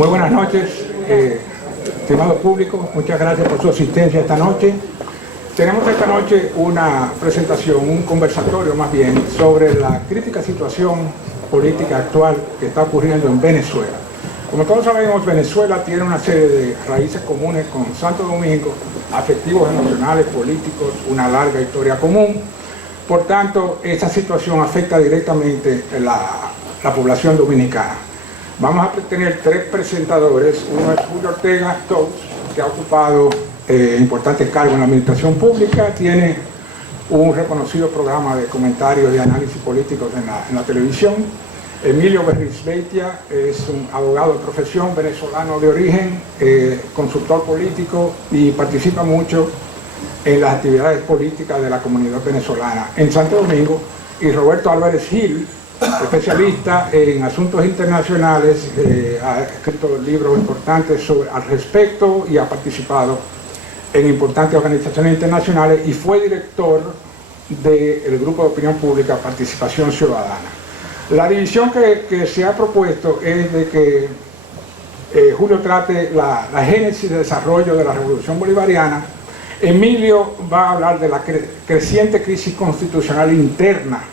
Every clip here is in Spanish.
Muy buenas noches, estimado público. Muchas gracias por su asistencia esta noche. Tenemos esta noche una presentación, un conversatorio más bien, sobre la crítica situación política actual que está ocurriendo en Venezuela. Como todos sabemos, Venezuela tiene una serie de raíces comunes con Santo Domingo, afectivos emocionales, políticos, una larga historia común. Por tanto, esta situación afecta directamente la población dominicana. Vamos a tener tres presentadores. Uno es Julio Ortega Tous, que ha ocupado importantes cargos en la administración pública, tiene un reconocido programa de comentarios y análisis políticos en la televisión. Emilio Berrizbeitia es un abogado de profesión venezolano de origen, consultor político y participa mucho en las actividades políticas de la comunidad venezolana en Santo Domingo. Y Roberto Álvarez Gil, especialista en asuntos internacionales, ha escrito libros importantes al respecto y ha participado en importantes organizaciones internacionales y fue director del grupo de opinión pública Participación Ciudadana. La división que se ha propuesto es de que Julio trate la génesis de desarrollo de la Revolución Bolivariana. Emilio va a hablar de la creciente crisis constitucional interna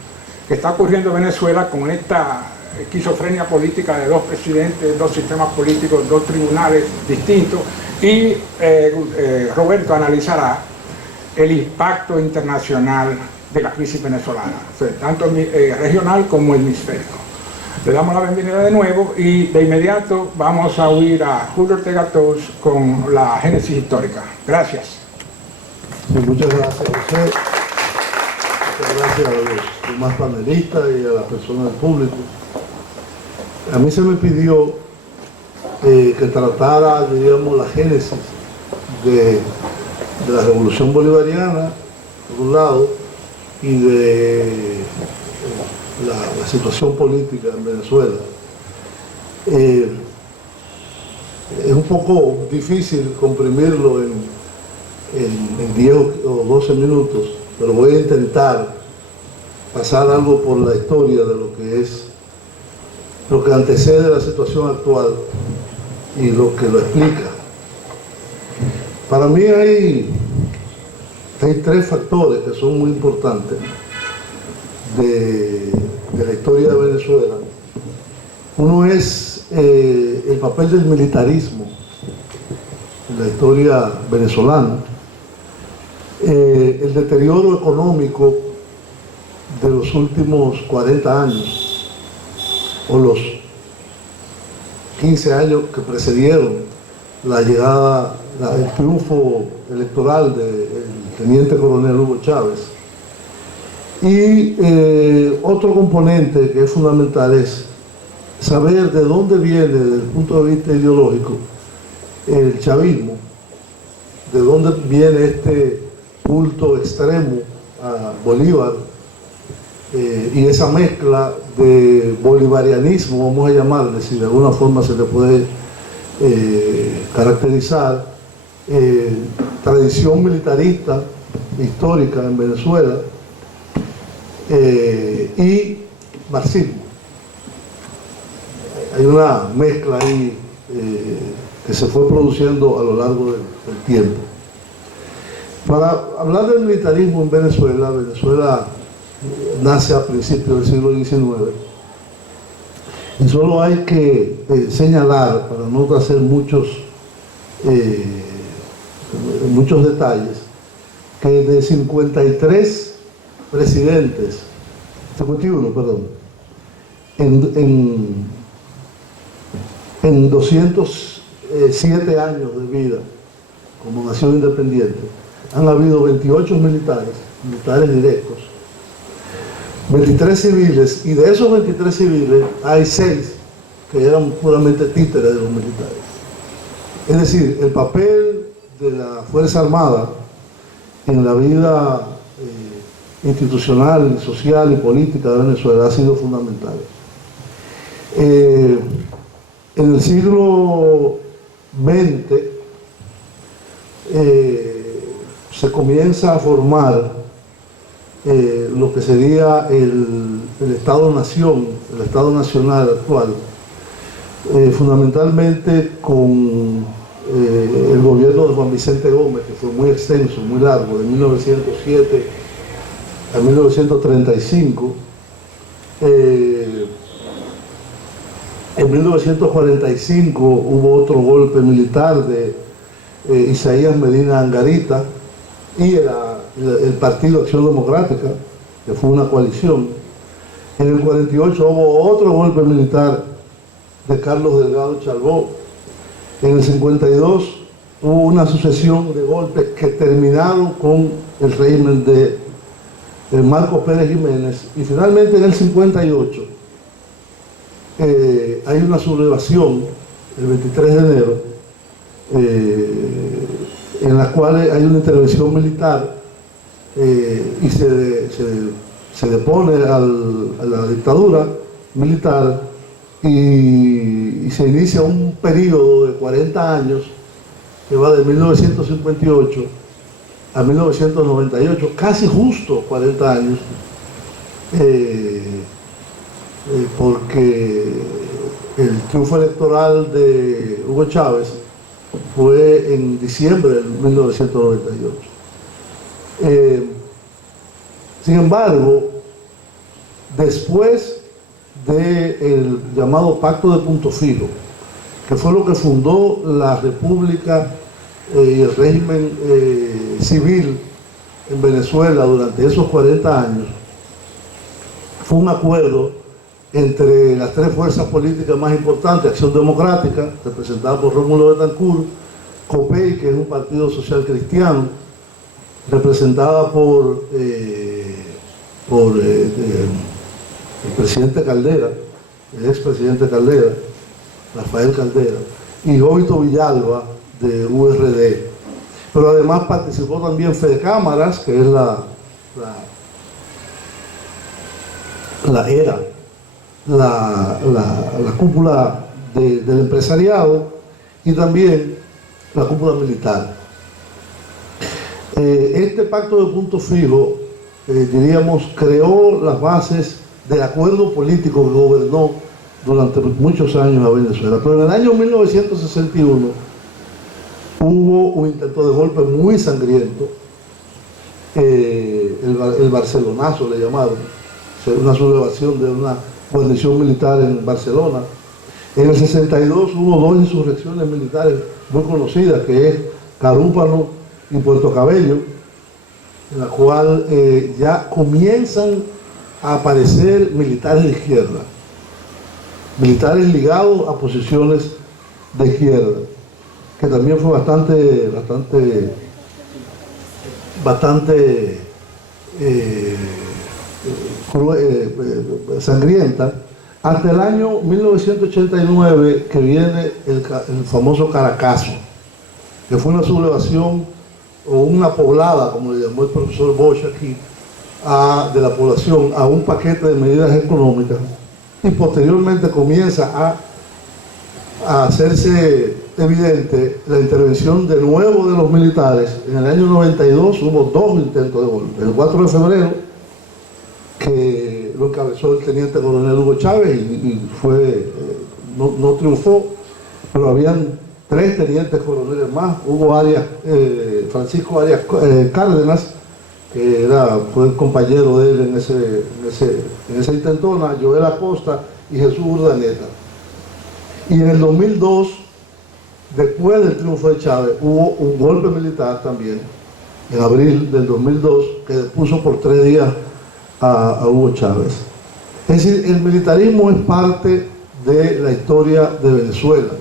que está ocurriendo en Venezuela con esta esquizofrenia política de dos presidentes, dos sistemas políticos, dos tribunales distintos, y Roberto analizará el impacto internacional de la crisis venezolana, o sea, tanto regional como hemisférico. Le damos la bienvenida de nuevo y de inmediato vamos a oír a Julio Ortega Tous con la génesis histórica. Gracias. Sí, muchas gracias a usted. Muchas gracias a los demás panelistas y a las personas del público. A mí se me pidió que tratara, diríamos, la génesis de la Revolución Bolivariana, por un lado, y de la situación política en Venezuela. Es un poco difícil comprimirlo en 10 o 12 minutos, pero voy a intentar pasar algo por la historia de lo que antecede la situación actual y lo que lo explica. Para mí hay tres factores que son muy importantes de la historia de Venezuela. Uno es el papel del militarismo en la historia venezolana, el deterioro económico de los últimos 40 años o los 15 años que precedieron la llegada, el triunfo electoral del teniente coronel Hugo Chávez. Y otro componente que es fundamental es saber de dónde viene, desde el punto de vista ideológico, el chavismo, de dónde viene este culto extremo a Bolívar y esa mezcla de bolivarianismo, vamos a llamarle, si de alguna forma se le puede caracterizar, tradición militarista histórica en Venezuela y marxismo. Hay una mezcla ahí que se fue produciendo a lo largo del tiempo. Para hablar del militarismo en Venezuela, Venezuela nace a principios del siglo XIX, y solo hay que señalar, para no hacer muchos detalles, que de 53 presidentes, 51, perdón, en 207 años de vida como nación independiente, han habido 28 militares directos, 23 civiles, y de esos 23 civiles hay 6 que eran puramente títeres de los militares. Es decir, el papel de la Fuerza Armada en la vida institucional, social y política de Venezuela ha sido fundamental. En el siglo XX se comienza a formar lo que sería el Estado-Nación, el Estado Nacional actual, fundamentalmente con el gobierno de Juan Vicente Gómez, que fue muy extenso, muy largo, de 1907 a 1935. En 1945 hubo otro golpe militar de Isaías Medina Angarita y el Partido Acción Democrática, que fue una coalición. En el 48 hubo otro golpe militar de Carlos Delgado Chalbó. En el 52 hubo una sucesión de golpes que terminaron con el régimen de Marcos Pérez Jiménez, y finalmente en el 58 hay una sublevación el 23 de enero en la cual hay una intervención militar y se depone a la dictadura militar y se inicia un periodo de 40 años que va de 1958 a 1998, casi justo 40 años, porque el triunfo electoral de Hugo Chávez fue en diciembre de 1998. Sin embargo, después del llamado Pacto de Punto Fijo, que fue lo que fundó la República y el régimen civil en Venezuela durante esos 40 años, fue un acuerdo entre las tres fuerzas políticas más importantes: Acción Democrática, representada por Rómulo Betancourt; COPEI, que es un partido social cristiano, representada por el presidente Caldera, el expresidente Caldera, Rafael Caldera, y Jóbito Villalba, de URD. Pero además participó también Fede Cámaras, que es la cúpula del empresariado, y también la cúpula militar. Este pacto de punto fijo, diríamos, creó las bases del acuerdo político que gobernó durante muchos años a Venezuela. Pero en el año 1961 hubo un intento de golpe muy sangriento, el Barcelonazo le llamaron, una sublevación de una guarnición militar en Barcelona. En el 62 hubo dos insurrecciones militares muy conocidas, que es Carúpano y Puerto Cabello, en la cual ya comienzan a aparecer militares de izquierda, militares ligados a posiciones de izquierda, que también fue bastante sangrienta, hasta el año 1989, que viene el famoso Caracazo, que fue una sublevación o una poblada, como le llamó el profesor Bosch aquí, de la población a un paquete de medidas económicas, y posteriormente comienza a hacerse evidente la intervención de nuevo de los militares. En el año 92 hubo dos intentos de golpe. El 4 de febrero, que lo encabezó el teniente coronel Hugo Chávez y no triunfó, pero habían tres tenientes coroneles más. Hugo Francisco Arias Cárdenas, que fue el compañero de él en esa intentona, Joel Acosta y Jesús Urdaneta. Y en el 2002, después del triunfo de Chávez, hubo un golpe militar también, en abril del 2002, que puso por 3 días a Hugo Chávez. Es decir, el militarismo es parte de la historia de Venezuela.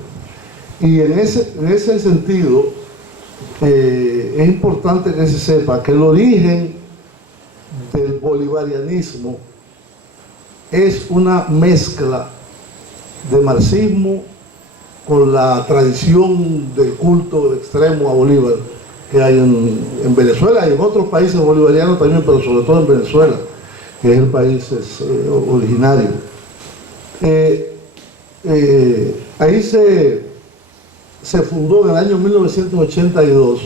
Y en ese sentido, es importante que se sepa que el origen del bolivarianismo es una mezcla de marxismo con la tradición del culto extremo a Bolívar que hay en Venezuela y en otros países bolivarianos también, pero sobre todo en Venezuela, que es el país originario. Ahí se fundó en el año 1982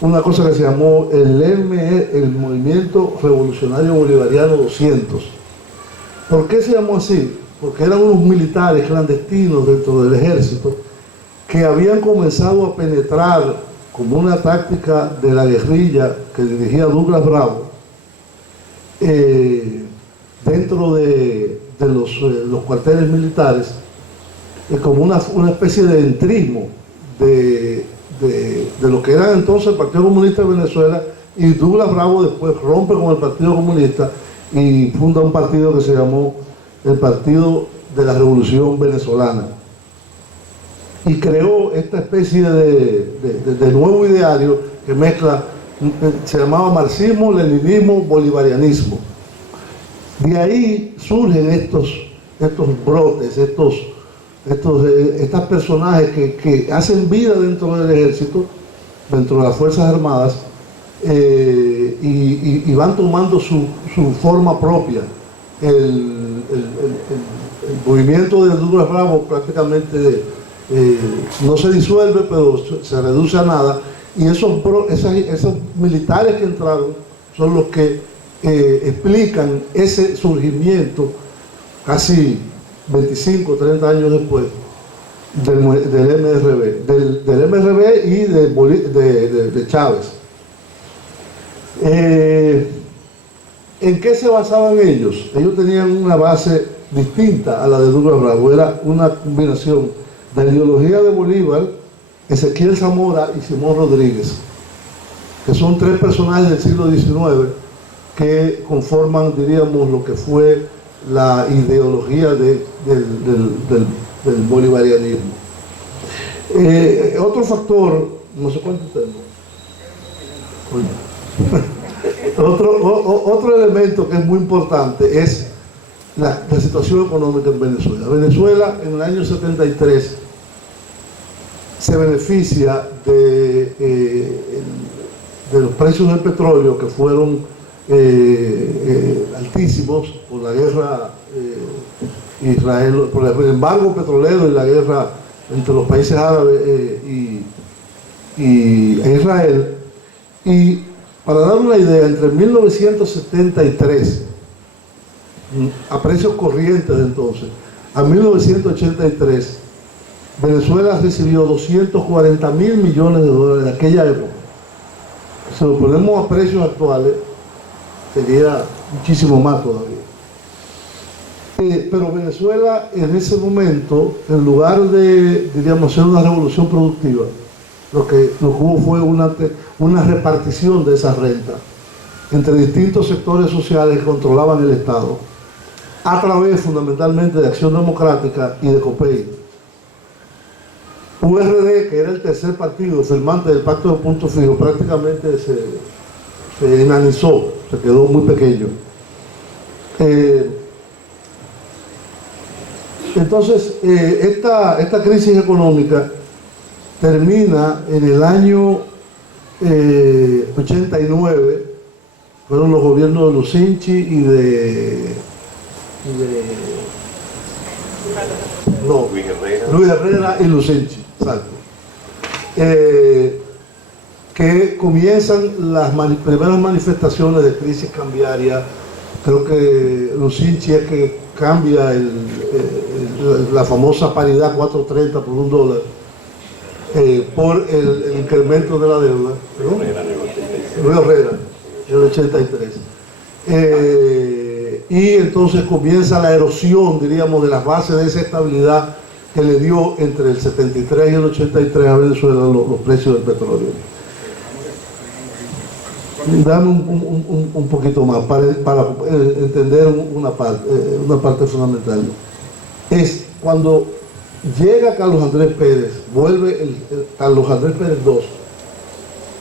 una cosa que se llamó el Movimiento Revolucionario Bolivariano 200. ¿Por qué se llamó así? porque eran unos militares clandestinos dentro del ejército que habían comenzado a penetrar como una táctica de la guerrilla que dirigía Douglas Bravo dentro de los cuarteles militares, como una especie de entrismo de lo que era entonces el Partido Comunista de Venezuela, y Douglas Bravo después rompe con el Partido Comunista y funda un partido que se llamó el Partido de la Revolución Venezolana, y creó esta especie de nuevo ideario que mezcla, se llamaba marxismo, leninismo, bolivarianismo. De ahí surgen estos brotes, estos personajes que hacen vida dentro del ejército, dentro de las Fuerzas Armadas, y van tomando su forma propia. El movimiento de Douglas Bravo prácticamente no se disuelve, pero se reduce a nada, y esos militares que entraron son los que explican ese surgimiento casi 25, 30 años después del MRB y de Chávez. ¿En qué se basaban ellos? Ellos tenían una base distinta a la de Douglas Bravo. Era una combinación de la ideología de Bolívar, Ezequiel Zamora y Simón Rodríguez, que son tres personajes del siglo XIX que conforman, diríamos, lo que fue la ideología del bolivarianismo. Otro factor, no sé cuánto tengo. Otro elemento que es muy importante es la situación económica en Venezuela. Venezuela en el año 73 se beneficia de los precios del petróleo, que fueron altísimos por la guerra Israel, por el embargo petrolero y la guerra entre los países árabes y Israel. Y para dar una idea, entre 1973, a precios corrientes de entonces, a 1983, Venezuela recibió 240.000 millones de dólares en aquella época. Si lo ponemos a precios actuales, sería muchísimo más todavía. Pero Venezuela en ese momento, en lugar de, diríamos, hacer una revolución productiva, lo que hubo fue una repartición de esa renta entre distintos sectores sociales que controlaban el Estado, a través fundamentalmente de Acción Democrática y de COPEI. URD, que era el tercer partido firmante del Pacto de Punto Fijo, prácticamente se enanizó, se quedó muy pequeño. Entonces, esta crisis económica termina en el año 89, fueron los gobiernos de Lucinchi y Luis Herrera y Lucinchi, exacto. Que comienzan las primeras manifestaciones de crisis cambiaria. Creo que Lucinchi es que cambia la famosa paridad 4.30 por $1 por el incremento de la deuda. Luis Herrera, en el 83. Y entonces comienza la erosión, diríamos, de las bases de esa estabilidad que le dio entre el 73 y el 83 a Venezuela los precios del petróleo. Dame un poquito más para entender una parte fundamental. Es cuando llega Carlos Andrés Pérez, vuelve Carlos Andrés Pérez II,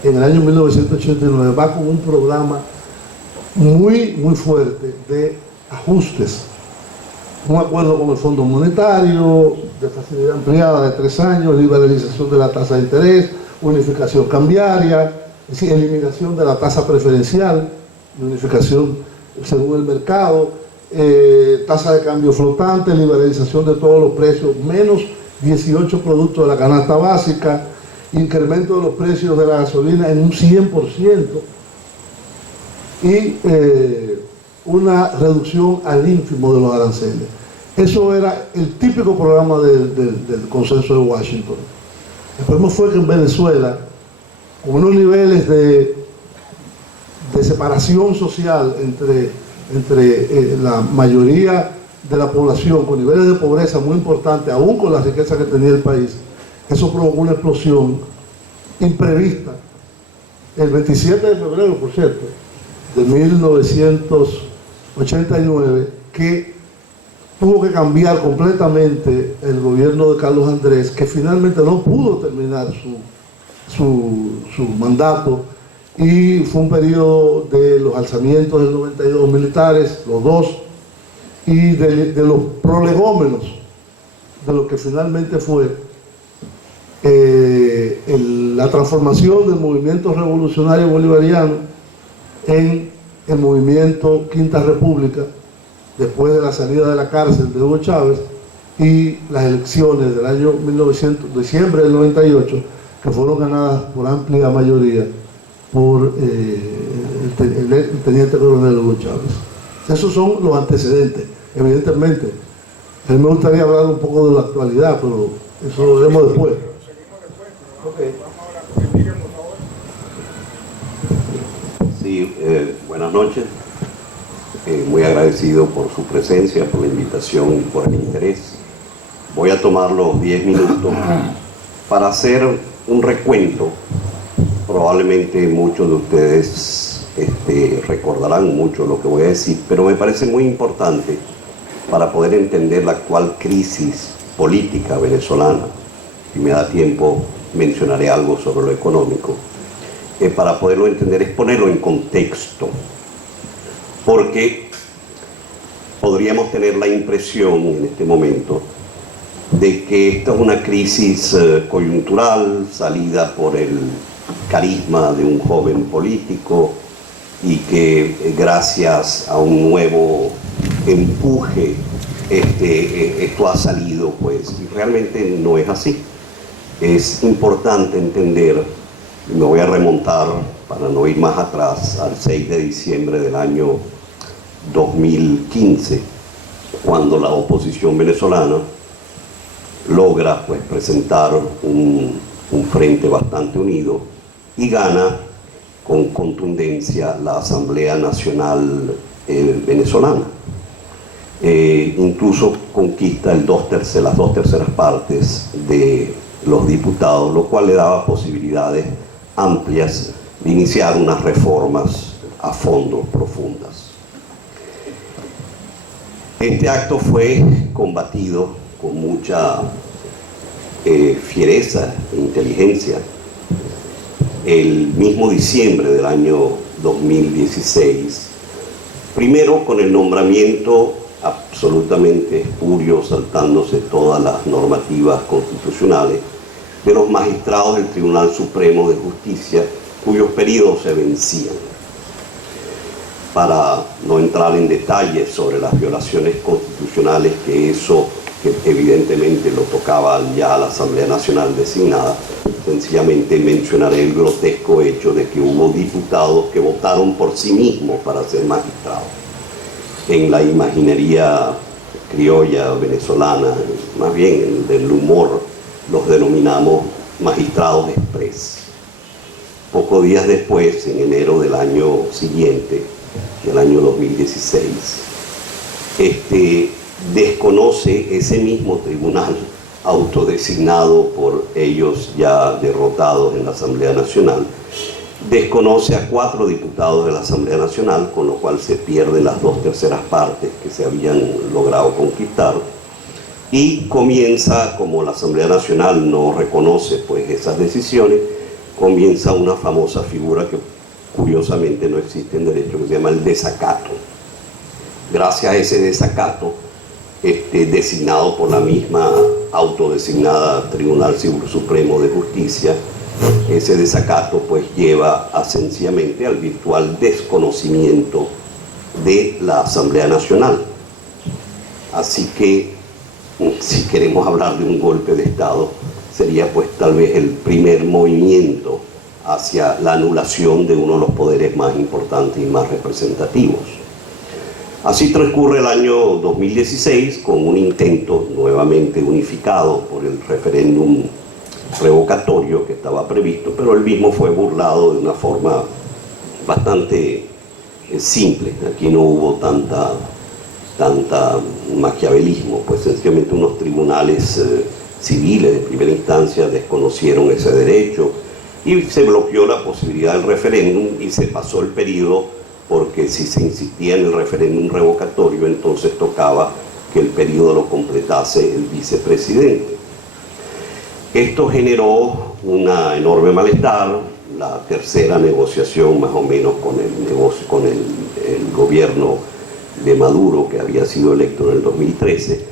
en el año 1989, va con un programa muy fuerte de ajustes. Un acuerdo con el Fondo Monetario, de facilidad ampliada de 3 años, liberalización de la tasa de interés, unificación cambiaria, es decir, eliminación de la tasa preferencial, unificación según el mercado, tasa de cambio flotante, liberalización de todos los precios, menos 18 productos de la canasta básica, incremento de los precios de la gasolina en un 100%, y una reducción al ínfimo de los aranceles. Eso era el típico programa del consenso de Washington. El problema fue que en Venezuela, con unos niveles de separación social entre la mayoría de la población, con niveles de pobreza muy importantes, aún con la riqueza que tenía el país, eso provocó una explosión imprevista. El 27 de febrero, por cierto, de 1989, que tuvo que cambiar completamente el gobierno de Carlos Andrés, que finalmente no pudo terminar su mandato, y fue un periodo de los alzamientos del 92 militares, los dos, y de los prolegómenos de lo que finalmente fue la transformación del movimiento revolucionario bolivariano en el movimiento Quinta República, después de la salida de la cárcel de Hugo Chávez y las elecciones del año diciembre del 98, que fueron ganadas por amplia mayoría por el teniente coronel Hugo Chávez. Esos son los antecedentes, evidentemente. A mí me gustaría hablar un poco de la actualidad, pero eso lo veremos después. Okay. Sí, buenas noches. Muy agradecido por su presencia, por la invitación y por el interés. Voy a tomar los 10 minutos para hacer un recuento. Probablemente muchos de ustedes recordarán mucho lo que voy a decir, pero me parece muy importante para poder entender la actual crisis política venezolana. Si me da tiempo, mencionaré algo sobre lo económico. Para poderlo entender, es ponerlo en contexto, porque podríamos tener la impresión en este momento de que esta es una crisis coyuntural, salida por el carisma de un joven político, y que gracias a un nuevo empuje esto ha salido, pues, y realmente no es así. Es importante entender, y me voy a remontar para no ir más atrás, al 6 de diciembre del año 2015, cuando la oposición venezolana logra, pues, presentar un frente bastante unido y gana con contundencia la Asamblea Nacional venezolana. Incluso conquista las 2/3 partes de los diputados, lo cual le daba posibilidades amplias de iniciar unas reformas a fondo profundas. Este acto fue combatido con mucha fiereza e inteligencia. El mismo diciembre del año 2016, primero con el nombramiento absolutamente espurio, saltándose todas las normativas constitucionales, de los magistrados del Tribunal Supremo de Justicia, cuyos periodos se vencían. Para no entrar en detalles sobre las violaciones constitucionales, que evidentemente lo tocaba ya a la Asamblea Nacional designada, sencillamente mencionaré el grotesco hecho de que hubo diputados que votaron por sí mismos para ser magistrados. En la imaginería criolla venezolana, más bien del humor, los denominamos magistrados express. Pocos días después, en enero del año siguiente, del año 2016, desconoce ese mismo tribunal autodesignado por ellos ya derrotados en la Asamblea Nacional, desconoce a 4 diputados de la Asamblea Nacional, con lo cual se pierden las 2/3 partes que se habían logrado conquistar, y comienza, como la Asamblea Nacional no reconoce, pues, esas decisiones, comienza una famosa figura que curiosamente no existe en derecho, que se llama el desacato. Gracias a ese desacato, designado por la misma autodesignada Tribunal Supremo de Justicia, ese desacato, pues, lleva sencillamente al virtual desconocimiento de la Asamblea Nacional. Así que, si queremos hablar de un golpe de Estado, sería, pues, tal vez el primer movimiento hacia la anulación de uno de los poderes más importantes y más representativos. Así transcurre el año 2016 con un intento nuevamente unificado por el referéndum revocatorio que estaba previsto, pero el mismo fue burlado de una forma bastante simple. Aquí no hubo tanta maquiavelismo, pues sencillamente unos tribunales civiles de primera instancia desconocieron ese derecho y se bloqueó la posibilidad del referéndum y se pasó el periodo, porque si se insistía en el referéndum revocatorio, entonces tocaba que el periodo lo completase el vicepresidente. Esto generó una enorme malestar. La tercera negociación más o menos con el gobierno de Maduro, que había sido electo en el 2013.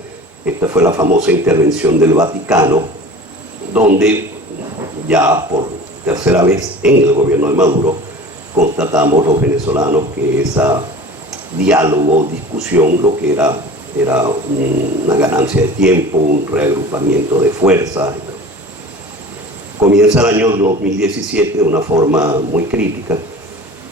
Esta fue la famosa intervención del Vaticano, donde ya por tercera vez en el gobierno de Maduro constatamos los venezolanos que ese diálogo, discusión, lo que era una ganancia de tiempo, un reagrupamiento de fuerzas. Comienza el año 2017 de una forma muy crítica.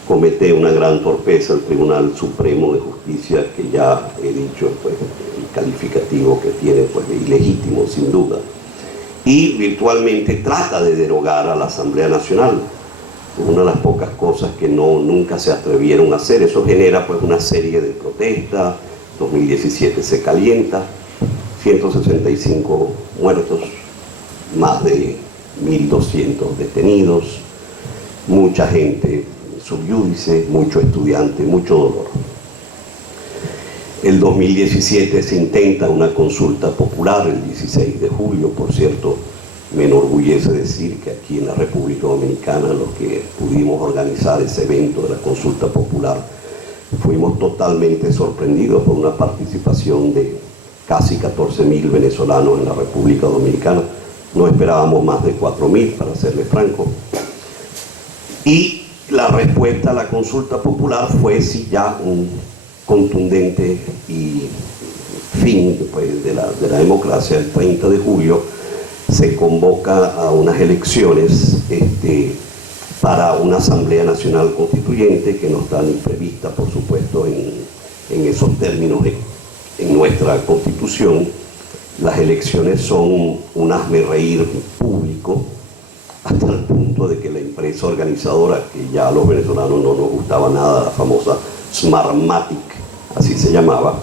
Comete una gran torpeza el Tribunal Supremo de Justicia, que ya he dicho, pues, el calificativo que tiene, pues, de ilegítimo, sin duda, y virtualmente trata de derogar a la Asamblea Nacional, una de las pocas cosas que nunca se atrevieron a hacer. Eso genera, pues, una serie de protestas. 2017 se calienta, 165 muertos, más de 1.200 detenidos, mucha gente subyúdice, mucho estudiante, mucho dolor. El 2017 se intenta una consulta popular, el 16 de julio, por cierto. Me enorgullece decir que aquí en la República Dominicana, los que pudimos organizar ese evento de la consulta popular, fuimos totalmente sorprendidos por una participación de casi 14.000 venezolanos en la República Dominicana. No esperábamos más de 4.000, para serle franco. Y la respuesta a la consulta popular fue sí ya un contundente y fin, pues, de la democracia. El 30 de julio se convoca a unas elecciones para una Asamblea Nacional Constituyente, que no está ni prevista, por supuesto, en esos términos en nuestra Constitución. Las elecciones son un hazmerreír público, hasta el punto de que la empresa organizadora, que ya a los venezolanos no nos gustaba nada, la famosa Smartmatic, así se llamaba,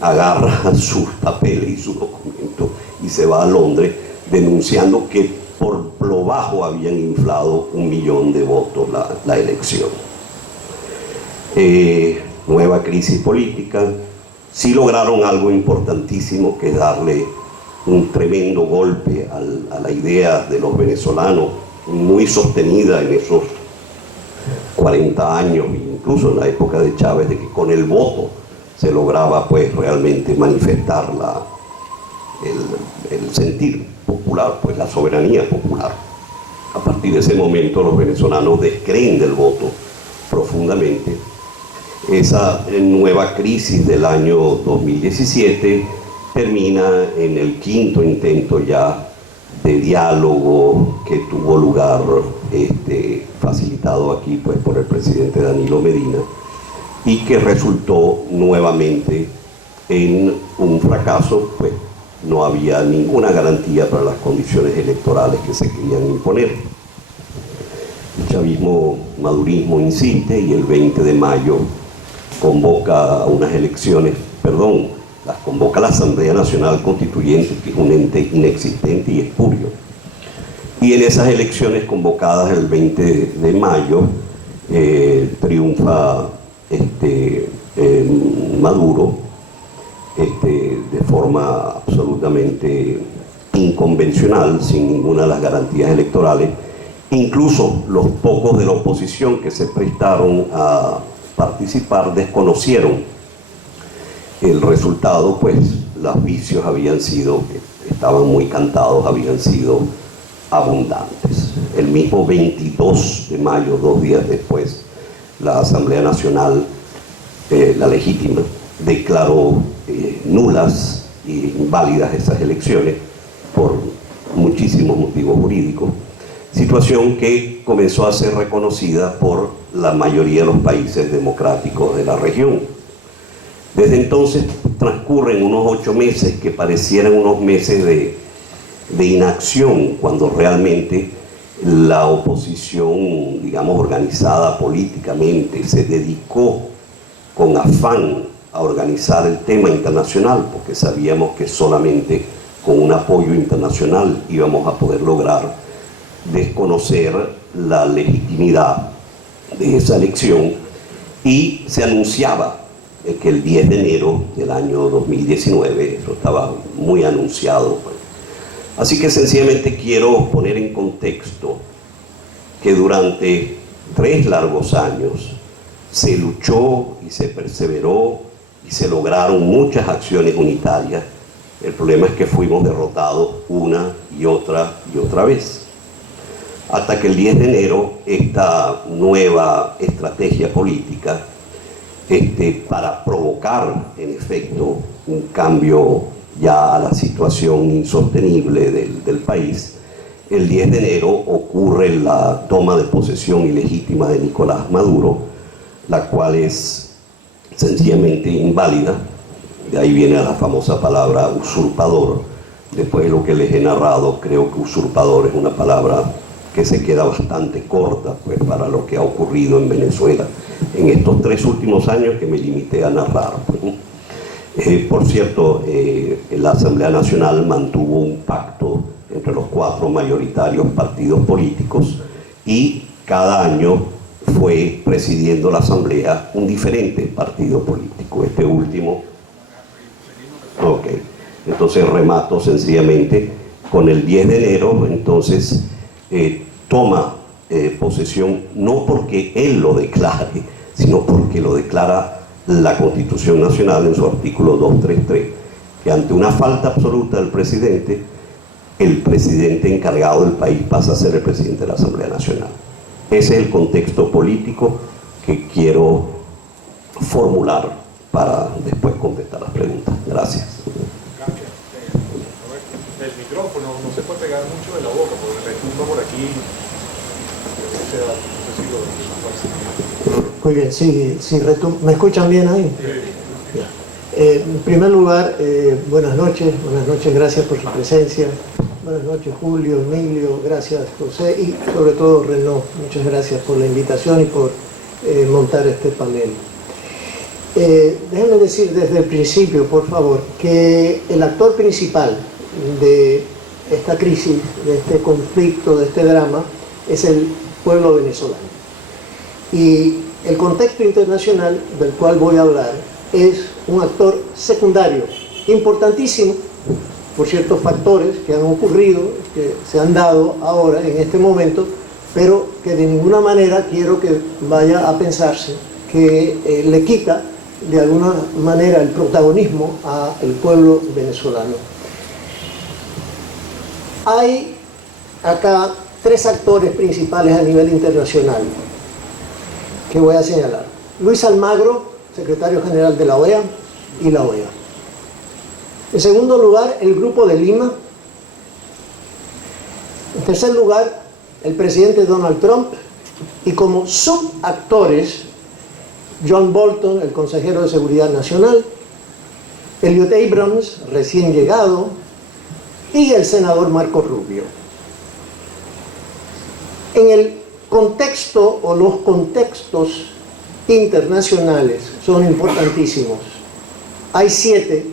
agarra sus papeles y sus documentos y se va a Londres denunciando que por lo bajo habían inflado 1 millón de votos la elección. Nueva crisis política. Sí lograron algo importantísimo, que es darle un tremendo golpe a la idea de los venezolanos, muy sostenida en esos 40 años, incluso en la época de Chávez, de que con el voto se lograba, pues, realmente manifestar el sentir popular, pues la soberanía popular. A partir de ese momento los venezolanos descreen del voto profundamente. Esa nueva crisis del año 2017 termina en el quinto intento ya de diálogo que tuvo lugar, facilitado aquí, pues, por el presidente Danilo Medina, y que resultó nuevamente en un fracaso. Pues no había ninguna garantía para las condiciones electorales que se querían imponer. El chavismo madurismo insiste y el 20 de mayo convoca a unas elecciones, las convoca la Asamblea Nacional Constituyente, que es un ente inexistente y espurio. Y en esas elecciones convocadas el 20 de mayo triunfa Maduro de forma absolutamente inconvencional, sin ninguna de las garantías electorales. Incluso los pocos de la oposición que se prestaron a participar desconocieron el resultado, pues los vicios estaban muy cantados, habían sido abundantes. El mismo 22 de mayo, 2 días después, la Asamblea Nacional, la legítima, declaró nulas e inválidas esas elecciones por muchísimos motivos jurídicos, situación que comenzó a ser reconocida por la mayoría de los países democráticos de la región. Desde entonces transcurren unos 8 meses que parecieran unos meses de inacción, cuando realmente la oposición, digamos, organizada políticamente, se dedicó con afán a organizar el tema internacional, porque sabíamos que solamente con un apoyo internacional íbamos a poder lograr desconocer la legitimidad de esa elección, y se anunciaba que el 10 de enero del año 2019, eso estaba muy anunciado. Así que sencillamente quiero poner en contexto que durante 3 largos años se luchó y se perseveró y se lograron muchas acciones unitarias. El problema es que fuimos derrotados una y otra vez. Hasta que el 10 de enero esta nueva estrategia política, para provocar en efecto un cambio ya a la situación insostenible del país, el 10 de enero ocurre la toma de posesión ilegítima de Nicolás Maduro, la cual es sencillamente inválida. De ahí viene la famosa palabra usurpador. Después de lo que les he narrado, creo que usurpador es una palabra que se queda bastante corta, pues, para lo que ha ocurrido en Venezuela en estos 3 últimos años que me limité a narrar. Por cierto, la Asamblea Nacional mantuvo un pacto entre los 4 mayoritarios partidos políticos, y cada año fue presidiendo la Asamblea un diferente partido político. Este último... Ok, entonces remato sencillamente con el 10 de enero. Entonces toma posesión, no porque él lo declare, sino porque lo declara la Constitución Nacional en su artículo 233, que ante una falta absoluta del presidente, el presidente encargado del país pasa a ser el presidente de la Asamblea Nacional. Ese es el contexto político que quiero formular para después contestar las preguntas. Gracias. Gracias. El micrófono no se puede pegar mucho de la boca porque retumba por aquí. Muy bien, sí, ¿me escuchan bien ahí? En primer lugar, buenas noches, gracias por su presencia. Buenas noches, Julio, Emilio, gracias, José, y sobre todo Renaud, muchas gracias por la invitación y por montar este panel. Déjenme decir desde el principio, por favor, que el actor principal de esta crisis, de este conflicto, de este drama, es el pueblo venezolano. Y el contexto internacional del cual voy a hablar es un actor secundario, importantísimo, por ciertos factores que han ocurrido, que se han dado ahora, en este momento, pero que de ninguna manera quiero que vaya a pensarse que le quita de alguna manera el protagonismo al pueblo venezolano. Hay acá 3 actores principales a nivel internacional que voy a señalar. Luis Almagro, secretario general de la OEA, y la OEA. En segundo lugar, el Grupo de Lima. En tercer lugar, el presidente Donald Trump. Y como subactores, John Bolton, el consejero de Seguridad Nacional, Elliot Abrams, recién llegado, y el senador Marco Rubio. En el contexto o los contextos internacionales son importantísimos. Hay 7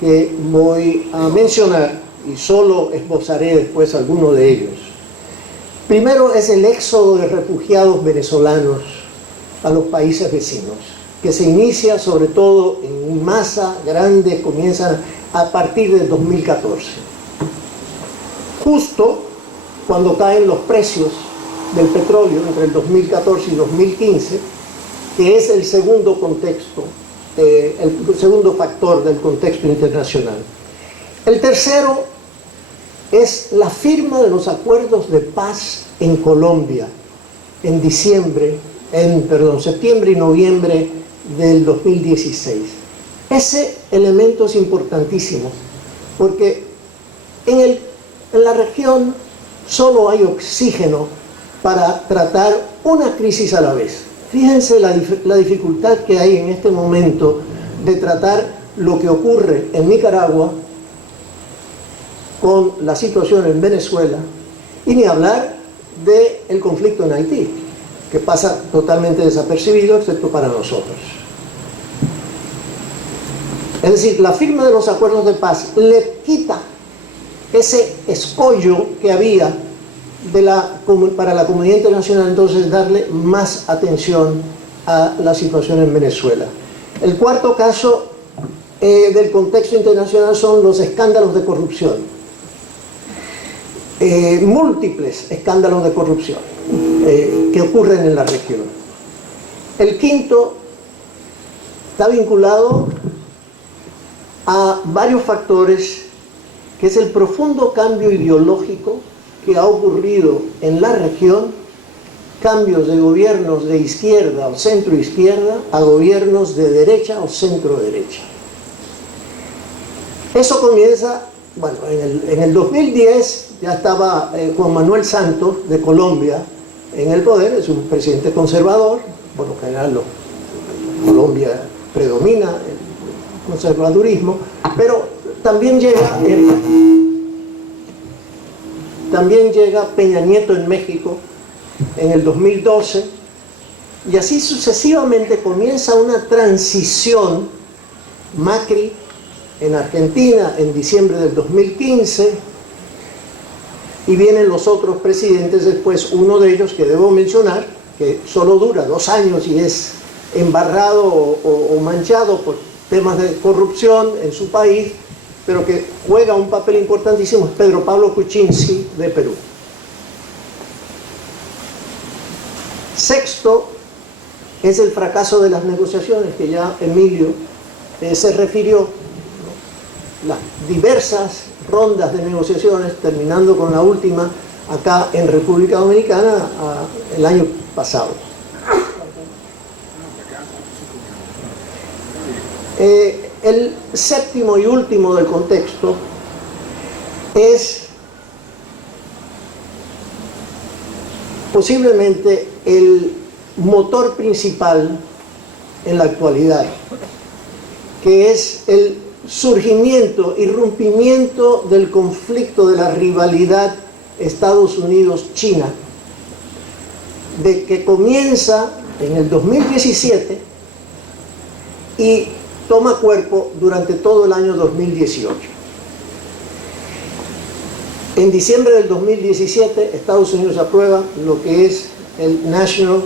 que voy a mencionar y solo esbozaré después alguno de ellos. Primero es el éxodo de refugiados venezolanos a los países vecinos, que se inicia sobre todo en masa grande, comienza a partir del 2014. Justo cuando caen los precios del petróleo entre el 2014 y 2015, que es el segundo contexto, el segundo factor del contexto internacional. El tercero es la firma de los acuerdos de paz en Colombia en septiembre y noviembre del 2016. Ese elemento es importantísimo porque en la región solo hay oxígeno para tratar una crisis a la vez. Fíjense la dificultad que hay en este momento de tratar lo que ocurre en Nicaragua con la situación en Venezuela, y ni hablar del conflicto en Haití, que pasa totalmente desapercibido excepto para nosotros. Es decir, la firma de los acuerdos de paz le quita ese escollo que había para la comunidad internacional, entonces darle más atención a la situación en Venezuela. El cuarto caso del contexto internacional son los escándalos de corrupción. Múltiples escándalos de corrupción que ocurren en la región. El quinto está vinculado a varios factores, que es el profundo cambio ideológico que ha ocurrido en la región, cambios de gobiernos de izquierda o centro-izquierda a gobiernos de derecha o centro-derecha. Eso comienza, bueno, en el 2010 ya estaba Juan Manuel Santos de Colombia en el poder, es un presidente conservador, por lo general Colombia predomina el conservadurismo, pero también llega Peña Nieto en México en el 2012, y así sucesivamente comienza una transición. Macri en Argentina en diciembre del 2015, y vienen los otros presidentes después, uno de ellos que debo mencionar, que solo dura 2 años y es embarrado o manchado por temas de corrupción en su país, pero que juega un papel importantísimo, es Pedro Pablo Kuczynski de Perú. Sexto es el fracaso de las negociaciones, que ya Emilio se refirió, ¿no? Las diversas rondas de negociaciones, terminando con la última acá en República Dominicana el año pasado. El séptimo y último del contexto es posiblemente el motor principal en la actualidad, que es el surgimiento y rompimiento del conflicto, de la rivalidad Estados Unidos-China, de que comienza en el 2017 y toma cuerpo durante todo el año 2018. En diciembre del 2017, Estados Unidos aprueba lo que es el National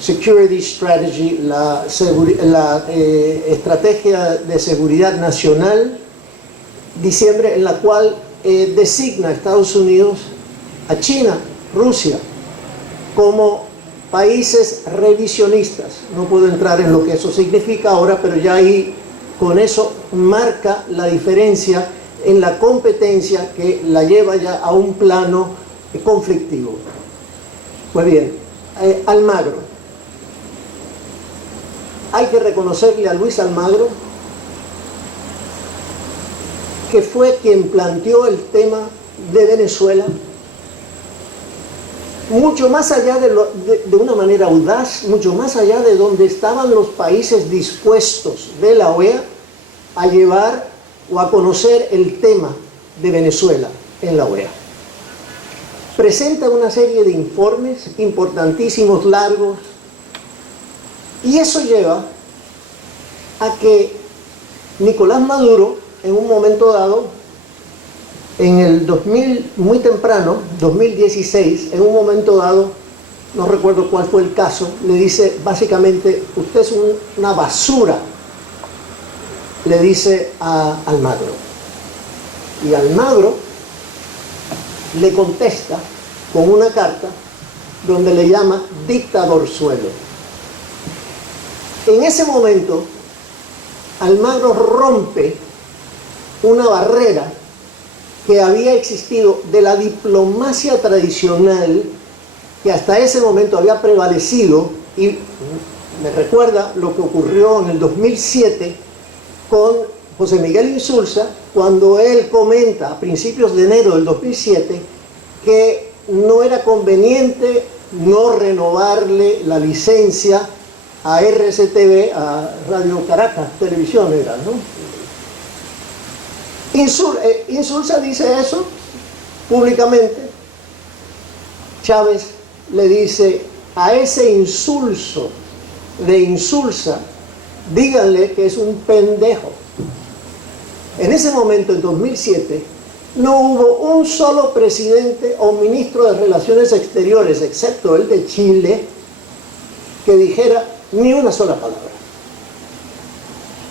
Security Strategy, la estrategia de seguridad nacional, diciembre, en la cual designa a Estados Unidos, a China, Rusia, como países revisionistas. No puedo entrar en lo que eso significa ahora, pero ya ahí con eso marca la diferencia en la competencia que la lleva ya a un plano conflictivo. Pues bien, Almagro. Hay que reconocerle a Luis Almagro que fue quien planteó el tema de Venezuela mucho más allá de una manera audaz, mucho más allá de donde estaban los países dispuestos de la OEA a llevar o a conocer el tema de Venezuela en la OEA. Presenta una serie de informes importantísimos, largos, y eso lleva a que Nicolás Maduro, en un momento dado, en el 2000, muy temprano, 2016, en un momento dado, no recuerdo cuál fue el caso, le dice básicamente: usted es una basura, le dice a Almagro. Y Almagro le contesta con una carta donde le llama dictadorzuelo. En ese momento, Almagro rompe una barrera que había existido de la diplomacia tradicional, que hasta ese momento había prevalecido, y me recuerda lo que ocurrió en el 2007 con José Miguel Insulza, cuando él comenta a principios de enero del 2007 que no era conveniente no renovarle la licencia a RCTV, a Radio Caracas, televisión era, ¿no? Insulza dice eso públicamente. Chávez le dice a ese insulso de Insulza, díganle que es un pendejo. En ese momento, en 2007, no hubo un solo presidente o ministro de Relaciones Exteriores, excepto el de Chile, que dijera ni una sola palabra.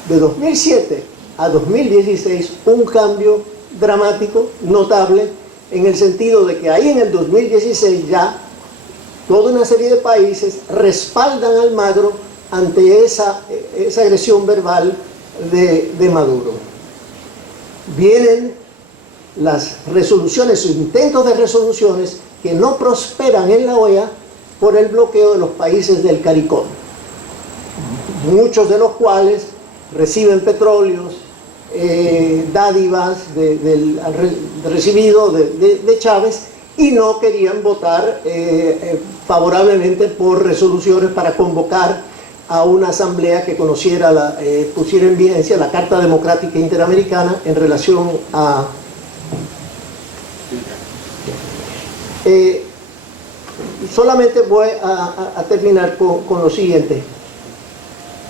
De 2007 a 2016, un cambio dramático, notable, en el sentido de que ahí en el 2016 ya toda una serie de países respaldan a Almagro ante esa agresión verbal de Maduro. Vienen las resoluciones o intentos de resoluciones que no prosperan en la OEA por el bloqueo de los países del CARICOM, muchos de los cuales reciben petróleos, dádivas recibido de Chávez, y no querían votar favorablemente por resoluciones para convocar a una asamblea que conociera, pusiera en vigencia la Carta Democrática Interamericana en relación a... solamente voy a terminar con lo siguiente.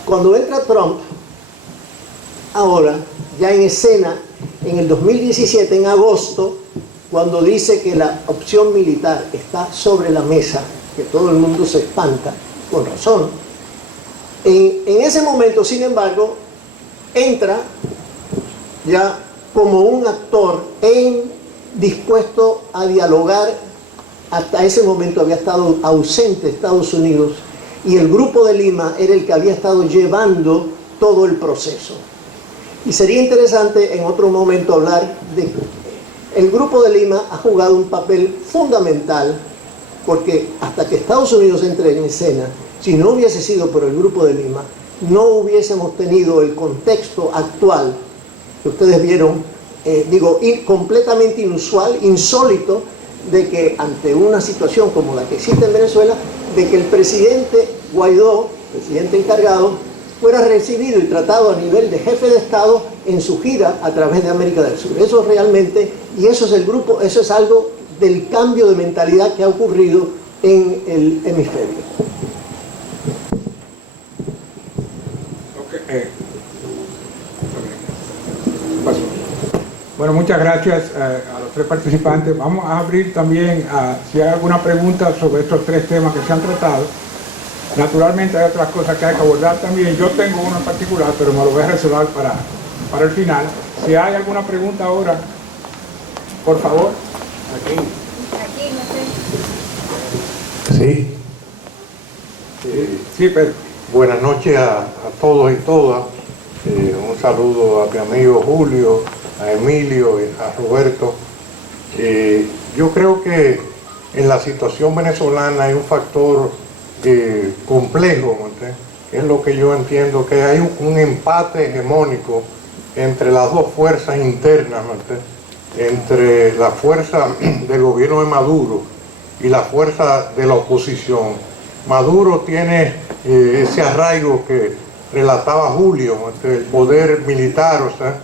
Cuando entra Trump, ahora, ya en escena, en el 2017, en agosto, cuando dice que la opción militar está sobre la mesa, que todo el mundo se espanta, con razón, en ese momento, sin embargo, entra ya como un actor dispuesto a dialogar. Hasta ese momento había estado ausente Estados Unidos, y el Grupo de Lima era el que había estado llevando todo el proceso. Y sería interesante en otro momento hablar de... El Grupo de Lima ha jugado un papel fundamental, porque hasta que Estados Unidos entre en escena, si no hubiese sido por el Grupo de Lima, no hubiésemos tenido el contexto actual que ustedes vieron, completamente inusual, insólito, de que ante una situación como la que existe en Venezuela, de que el presidente Guaidó, presidente encargado, fuera recibido y tratado a nivel de jefe de Estado en su gira a través de América del Sur. Eso realmente, y eso es eso es algo del cambio de mentalidad que ha ocurrido en el hemisferio. Bueno, muchas gracias a los tres participantes. Vamos a abrir también si hay alguna pregunta sobre estos tres temas que se han tratado. Naturalmente hay otras cosas que hay que abordar también. Yo tengo uno en particular, pero me lo voy a reservar para el final. Si hay alguna pregunta ahora, por favor. Aquí. Sí. Sí, Pedro. Buenas noches a todos y todas. Un saludo a mi amigo Julio, a Emilio y a Roberto. Yo creo que en la situación venezolana hay un factor complejo, que es lo que yo entiendo, que hay un empate hegemónico entre las dos fuerzas internas, entre la fuerza del gobierno de Maduro y la fuerza de la oposición. Maduro tiene ese arraigo que relataba Julio, el poder militar, o sea,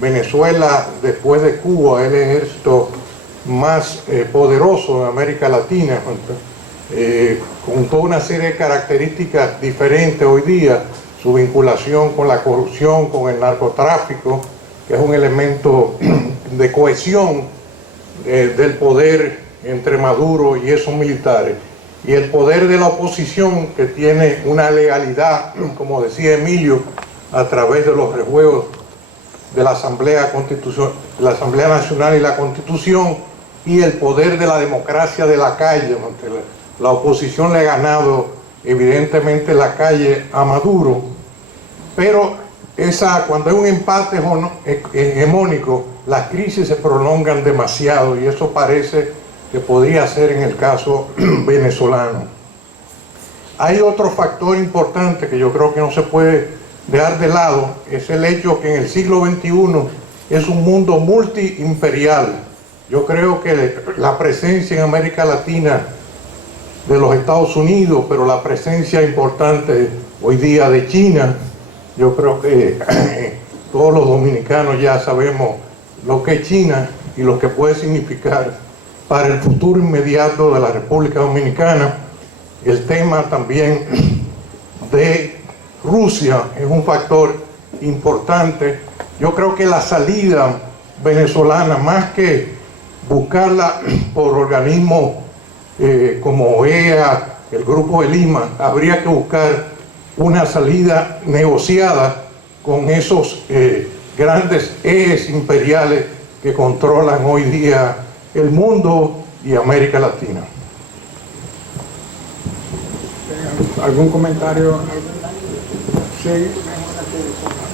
Venezuela después de Cuba es el ejército más poderoso de América Latina, con toda una serie de características diferentes hoy día, su vinculación con la corrupción, con el narcotráfico, que es un elemento de cohesión del poder entre Maduro y esos militares, y el poder de la oposición, que tiene una legalidad, como decía Emilio, a través de los rejuegos de la Asamblea Nacional y la Constitución, y el poder de la democracia de la calle. La oposición le ha ganado evidentemente la calle a Maduro, pero cuando hay un empate hegemónico, las crisis se prolongan demasiado, y eso parece que podría ser en el caso venezolano. Hay otro factor importante que yo creo que no se puede dejar de lado, es el hecho que en el siglo XXI es un mundo multiimperial. Yo creo que la presencia en América Latina de los Estados Unidos, pero la presencia importante hoy día de China. Yo creo que todos los dominicanos ya sabemos lo que es China y lo que puede significar para el futuro inmediato de la República Dominicana. El tema también de Rusia es un factor importante. Yo creo que la salida venezolana, más que buscarla por organismos como OEA, el Grupo de Lima, habría que buscar una salida negociada con esos grandes ejes imperiales que controlan hoy día el mundo y América Latina. ¿Algún comentario? Sí.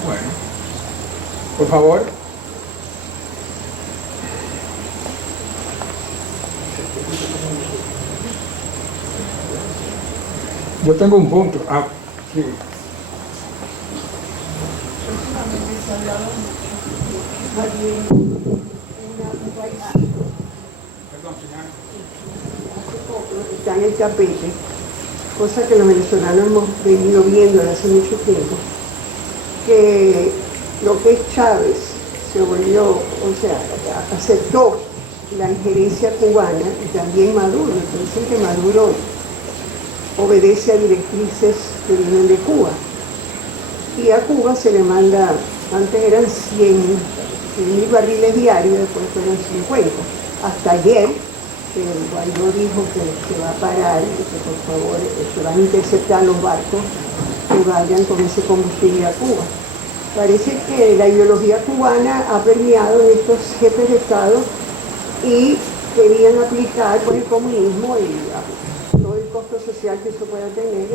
Bueno, por favor. Yo tengo un punto. Sí. Está en el tapete, cosa que los venezolanos hemos venido viendo desde hace mucho tiempo, que lo que es Chávez se volvió, o sea, aceptó la injerencia cubana y también Maduro. Dicen que Maduro obedece a directrices que vienen de Cuba. Y a Cuba se le manda, antes eran 100.000 barriles diarios, después fueron 50. Hasta ayer, que Guaidó dijo que va a parar, que por favor se van a interceptar los barcos que vayan con ese combustible a Cuba. Parece que la ideología cubana ha permeado en estos jefes de Estado y querían aplicar pues, el comunismo y todo el costo social que eso pueda tener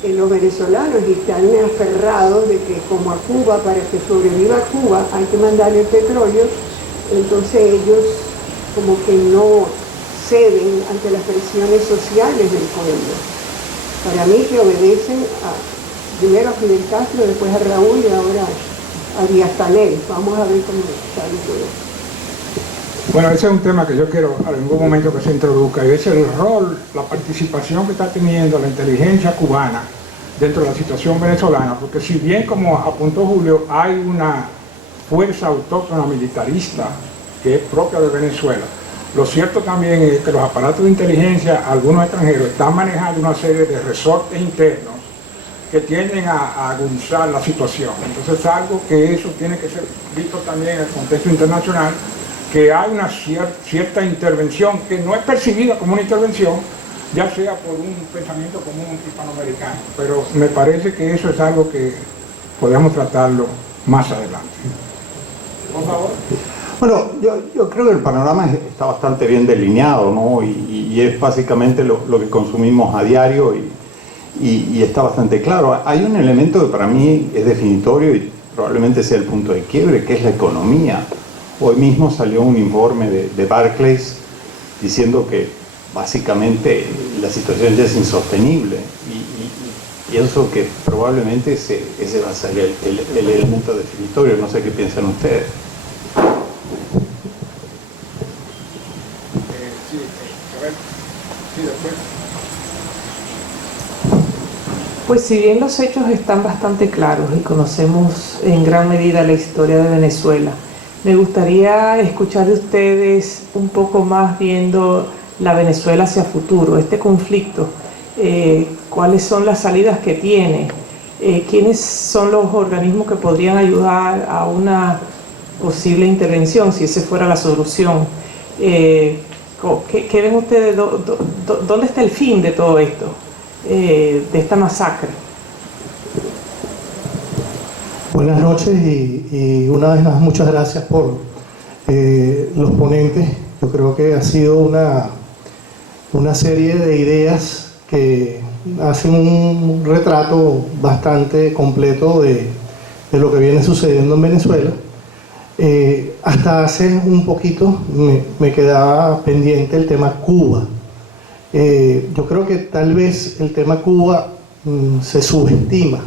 en los venezolanos, y están aferrados de que como a Cuba, para que sobreviva Cuba, hay que mandarle el petróleo. Entonces ellos como que no ceden ante las presiones sociales del pueblo. Para mí que obedecen primero a Fidel Castro, después a Raúl y ahora a Díaz-Canel. Vamos a ver cómo sale todo. Bueno, ese es un tema que yo quiero en algún momento que se introduzca, y es el rol, la participación que está teniendo la inteligencia cubana dentro de la situación venezolana, porque si bien, como apuntó Julio, hay una fuerza autóctona militarista que es propia de Venezuela, lo cierto también es que los aparatos de inteligencia, algunos extranjeros, están manejando una serie de resortes internos que tienden a agudizar la situación. Entonces es algo que eso tiene que ser visto también en el contexto internacional, que hay una cierta intervención que no es percibida como una intervención, ya sea por un pensamiento común hispanoamericano, pero me parece que eso es algo que podemos tratarlo más adelante. Por favor. Bueno, yo creo que el panorama está bastante bien delineado, ¿no? Y es básicamente lo que consumimos a diario y está bastante claro. Hay un elemento que para mí es definitorio y probablemente sea el punto de quiebre, que es la economía. Hoy mismo salió un informe de Barclays diciendo que básicamente la situación ya es insostenible y pienso que probablemente ese va a ser el elemento definitorio. No sé qué piensan ustedes. Pues si bien los hechos están bastante claros y conocemos en gran medida la historia de Venezuela, me gustaría escuchar de ustedes un poco más viendo la Venezuela hacia futuro, este conflicto, cuáles son las salidas que tiene, quiénes son los organismos que podrían ayudar a una posible intervención, si esa fuera la solución. ¿Qué ven ustedes? ¿Dónde está el fin de todo esto? De esta masacre. Buenas noches y una vez más muchas gracias por los ponentes. Yo creo que ha sido una serie de ideas que hacen un retrato bastante completo de lo que viene sucediendo en Venezuela. Hasta hace un poquito me quedaba pendiente el tema Cuba. Yo creo que tal vez el tema Cuba se subestima.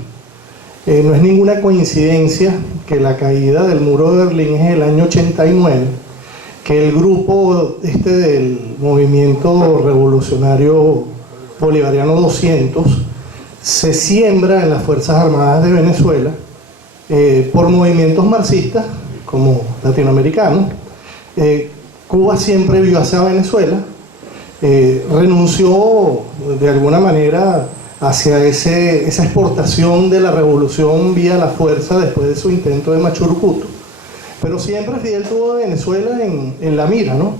No es ninguna coincidencia que la caída del muro de Berlín es el año 89, que el grupo del movimiento revolucionario bolivariano 200 se siembra en las Fuerzas Armadas de Venezuela por movimientos marxistas como latinoamericanos. Cuba siempre vio hacia Venezuela, renunció de alguna manera hacia esa exportación de la revolución vía la fuerza después de su intento de Machurucuto, pero siempre Fidel tuvo a Venezuela en la mira, ¿no?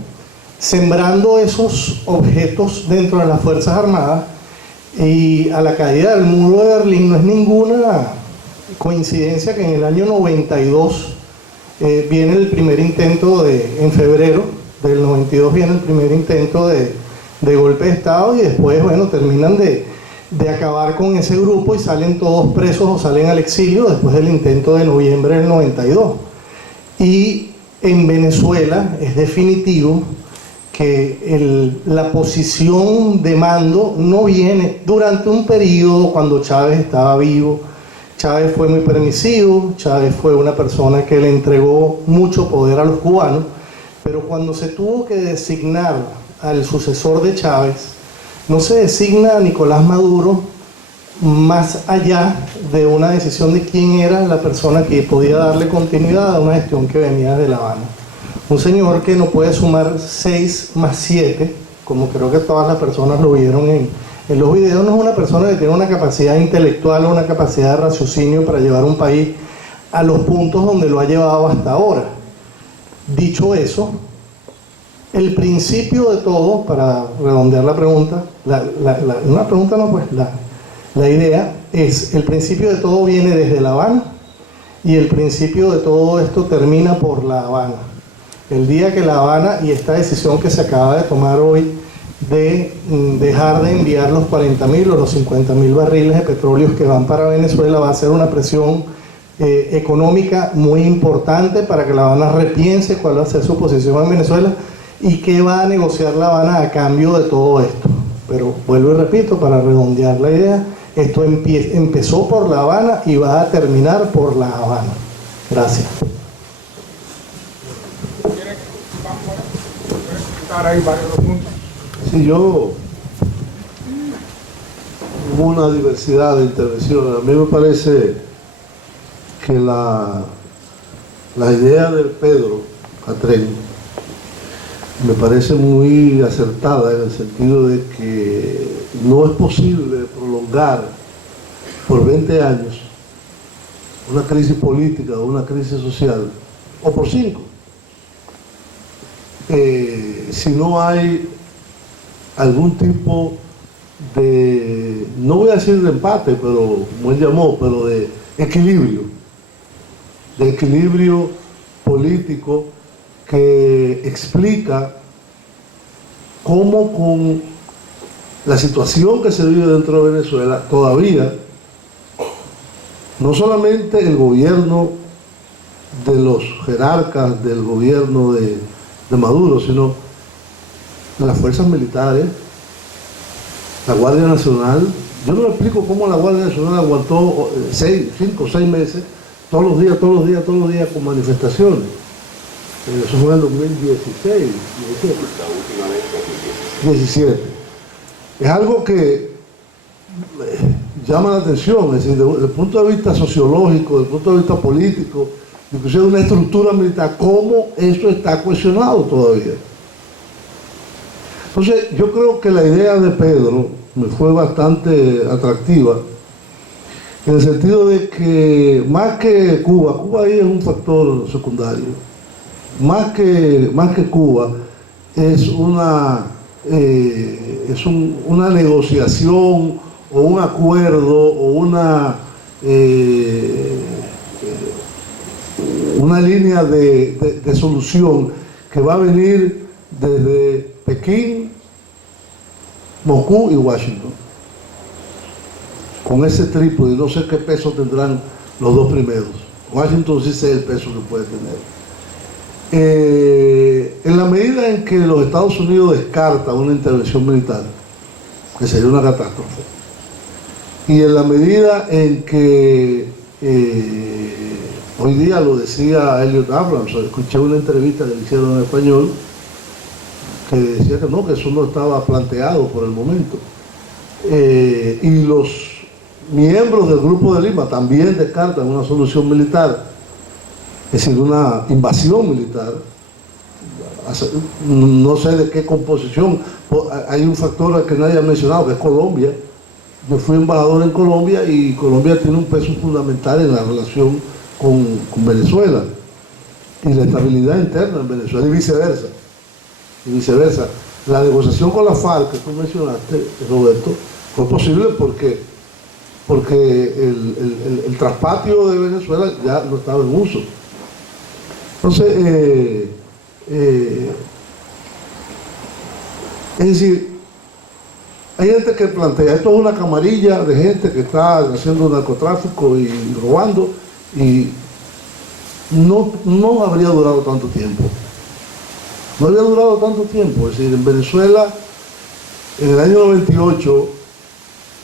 Sembrando esos objetos dentro de las Fuerzas Armadas, y a la caída del muro de Berlín no es ninguna coincidencia que en el año 92 viene el primer intento en febrero del 92 viene el primer intento de golpe de Estado, y después, bueno, terminan de acabar con ese grupo y salen todos presos o salen al exilio después del intento de noviembre del 92. Y en Venezuela es definitivo que la posición de mando no viene durante un periodo cuando Chávez estaba vivo. Chávez fue muy permisivo, Chávez fue una persona que le entregó mucho poder a los cubanos, pero cuando se tuvo que designar al sucesor de Chávez, no se designa a Nicolás Maduro más allá de una decisión de quién era la persona que podía darle continuidad a una gestión que venía de La Habana. Un señor que no puede sumar 6 más 7, como creo que todas las personas lo vieron en los videos, no es una persona que tiene una capacidad intelectual o una capacidad de raciocinio para llevar un país a los puntos donde lo ha llevado hasta ahora. Dicho eso, el principio de todo, para redondear la pregunta, una pregunta no, pues la idea es, el principio de todo viene desde La Habana y el principio de todo esto termina por La Habana. El día que La Habana, y esta decisión que se acaba de tomar hoy de dejar de enviar los 40.000 o los 50.000 barriles de petróleo que van para Venezuela, va a ser una presión económica muy importante para que La Habana repiense cuál va a ser su posición en Venezuela y qué va a negociar La Habana a cambio de todo esto. Pero vuelvo y repito, para redondear la idea, esto empezó por La Habana y va a terminar por La Habana. Gracias. Sí, hubo una diversidad de intervenciones. A mí me parece que la idea de Pedro Catrén me parece muy acertada, en el sentido de que no es posible prolongar por 20 años una crisis política o una crisis social, o por 5, si no hay algún tipo de, no voy a decir de empate, pero como él llamó, pero de equilibrio político que explica cómo con la situación que se vive dentro de Venezuela todavía no solamente el gobierno de los jerarcas del gobierno de Maduro, sino las fuerzas militares, la Guardia Nacional. Yo no me explico cómo la Guardia Nacional aguantó 5 o 6 meses, todos los días con manifestaciones. Eso fue en el 2016, 17. Es algo que llama la atención, es decir, desde el punto de vista sociológico, desde el punto de vista político, inclusive de una estructura militar, cómo eso está cuestionado todavía. Entonces, yo creo que la idea de Pedro me fue bastante atractiva, en el sentido de que más que Cuba ahí es un factor secundario, más que Cuba es una negociación o un acuerdo o una línea de solución que va a venir desde Pekín, Moscú y Washington, con ese trípode. No sé qué peso tendrán los dos primeros. Washington sí sé el peso que puede tener. En la medida en que los Estados Unidos descartan una intervención militar, que sería una catástrofe, y en la medida en que hoy día lo decía Elliot Abrams, escuché una entrevista que le hicieron en español, que decía que no, que eso no estaba planteado por el momento. Y los miembros del Grupo de Lima también descartan una solución militar, es decir, una invasión militar. No sé de qué composición. Hay un factor que nadie ha mencionado, que es Colombia. Yo fui embajador en Colombia y Colombia tiene un peso fundamental en la relación con Venezuela y la estabilidad interna en Venezuela, y viceversa. La negociación con la FARC que tú mencionaste, Roberto, fue posible porque el traspatio de Venezuela ya no estaba en uso. Entonces, es decir, hay gente que plantea, esto es una camarilla de gente que está haciendo narcotráfico y robando, y no habría durado tanto tiempo. No habría durado tanto tiempo. Es decir, en Venezuela, en el año 98,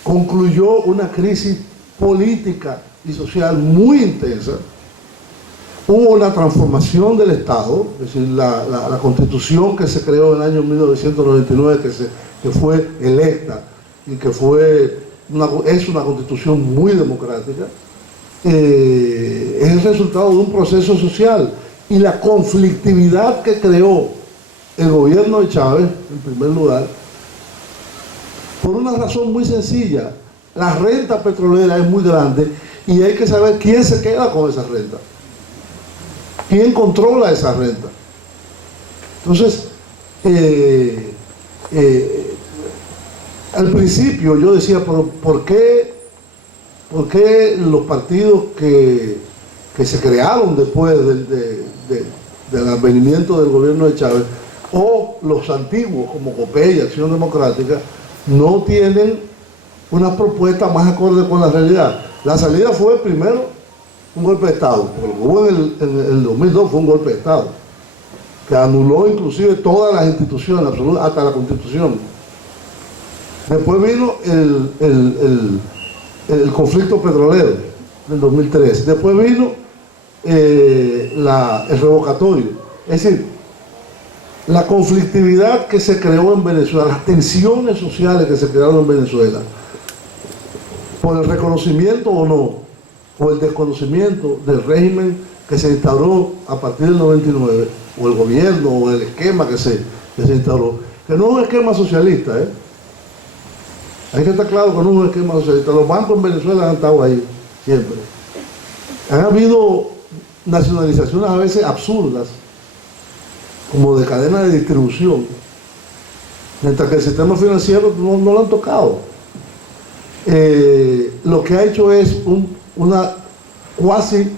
concluyó una crisis política y social muy intensa. Hubo una transformación del Estado, es decir, la Constitución que se creó en el año 1999, que fue electa y que es una Constitución muy democrática, es el resultado de un proceso social, y la conflictividad que creó el gobierno de Chávez, en primer lugar, por una razón muy sencilla: la renta petrolera es muy grande y hay que saber quién se queda con esa renta. ¿Quién controla esa renta? Entonces, al principio yo decía, ¿por qué los partidos que se crearon después del advenimiento del gobierno de Chávez, o los antiguos como COPEI y Acción Democrática, no tienen una propuesta más acorde con la realidad? La salida fue primero un golpe de Estado, porque lo que hubo en el 2002 fue un golpe de Estado, que anuló inclusive todas las instituciones, hasta la Constitución. Después vino el conflicto petrolero del 2003. Después vino el revocatorio. Es decir, la conflictividad que se creó en Venezuela, las tensiones sociales que se crearon en Venezuela, por el reconocimiento o no, o el desconocimiento del régimen que se instauró a partir del 99, o el gobierno, o el esquema que se instauró, que no es un esquema socialista, hay que estar claro que no es un esquema socialista. Los bancos en Venezuela han estado ahí siempre. Han habido nacionalizaciones a veces absurdas, como de cadena de distribución, mientras que el sistema financiero no lo han tocado. Lo que ha hecho es una cuasi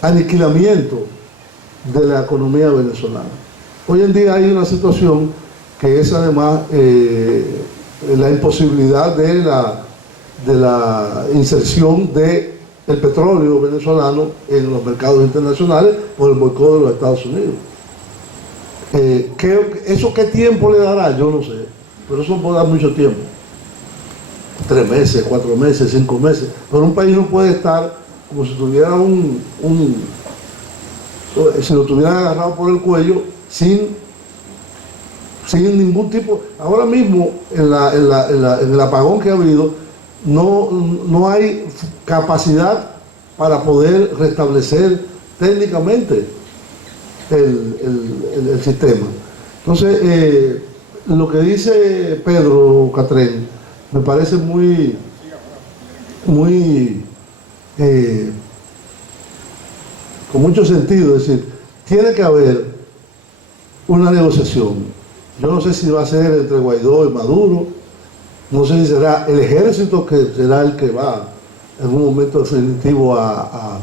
aniquilamiento de la economía venezolana. Hoy en día hay una situación que es además la imposibilidad de la inserción del petróleo venezolano en los mercados internacionales por el boicot de los Estados Unidos. ¿Eso qué tiempo le dará? Yo no sé, pero eso puede dar mucho tiempo. 3 meses, 4 meses, 5 meses. Pero un país no puede estar como si tuviera si lo tuvieran agarrado por el cuello sin ningún tipo. Ahora mismo, en el apagón que ha habido, no hay capacidad para poder restablecer técnicamente el sistema. Entonces, lo que dice Pedro Catrén me parece muy con mucho sentido. Es decir, tiene que haber una negociación. Yo no sé si va a ser entre Guaidó y Maduro, no sé si será el ejército que será el que va en un momento definitivo a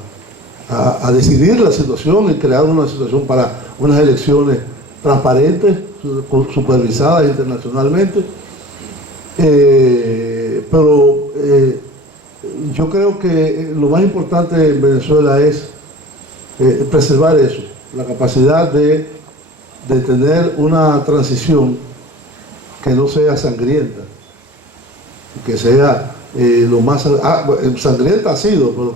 decidir la situación y crear una situación para unas elecciones transparentes, supervisadas internacionalmente. Pero yo creo que lo más importante en Venezuela es preservar eso, la capacidad de tener una transición que no sea sangrienta, que sea lo más sangrienta ha sido, pero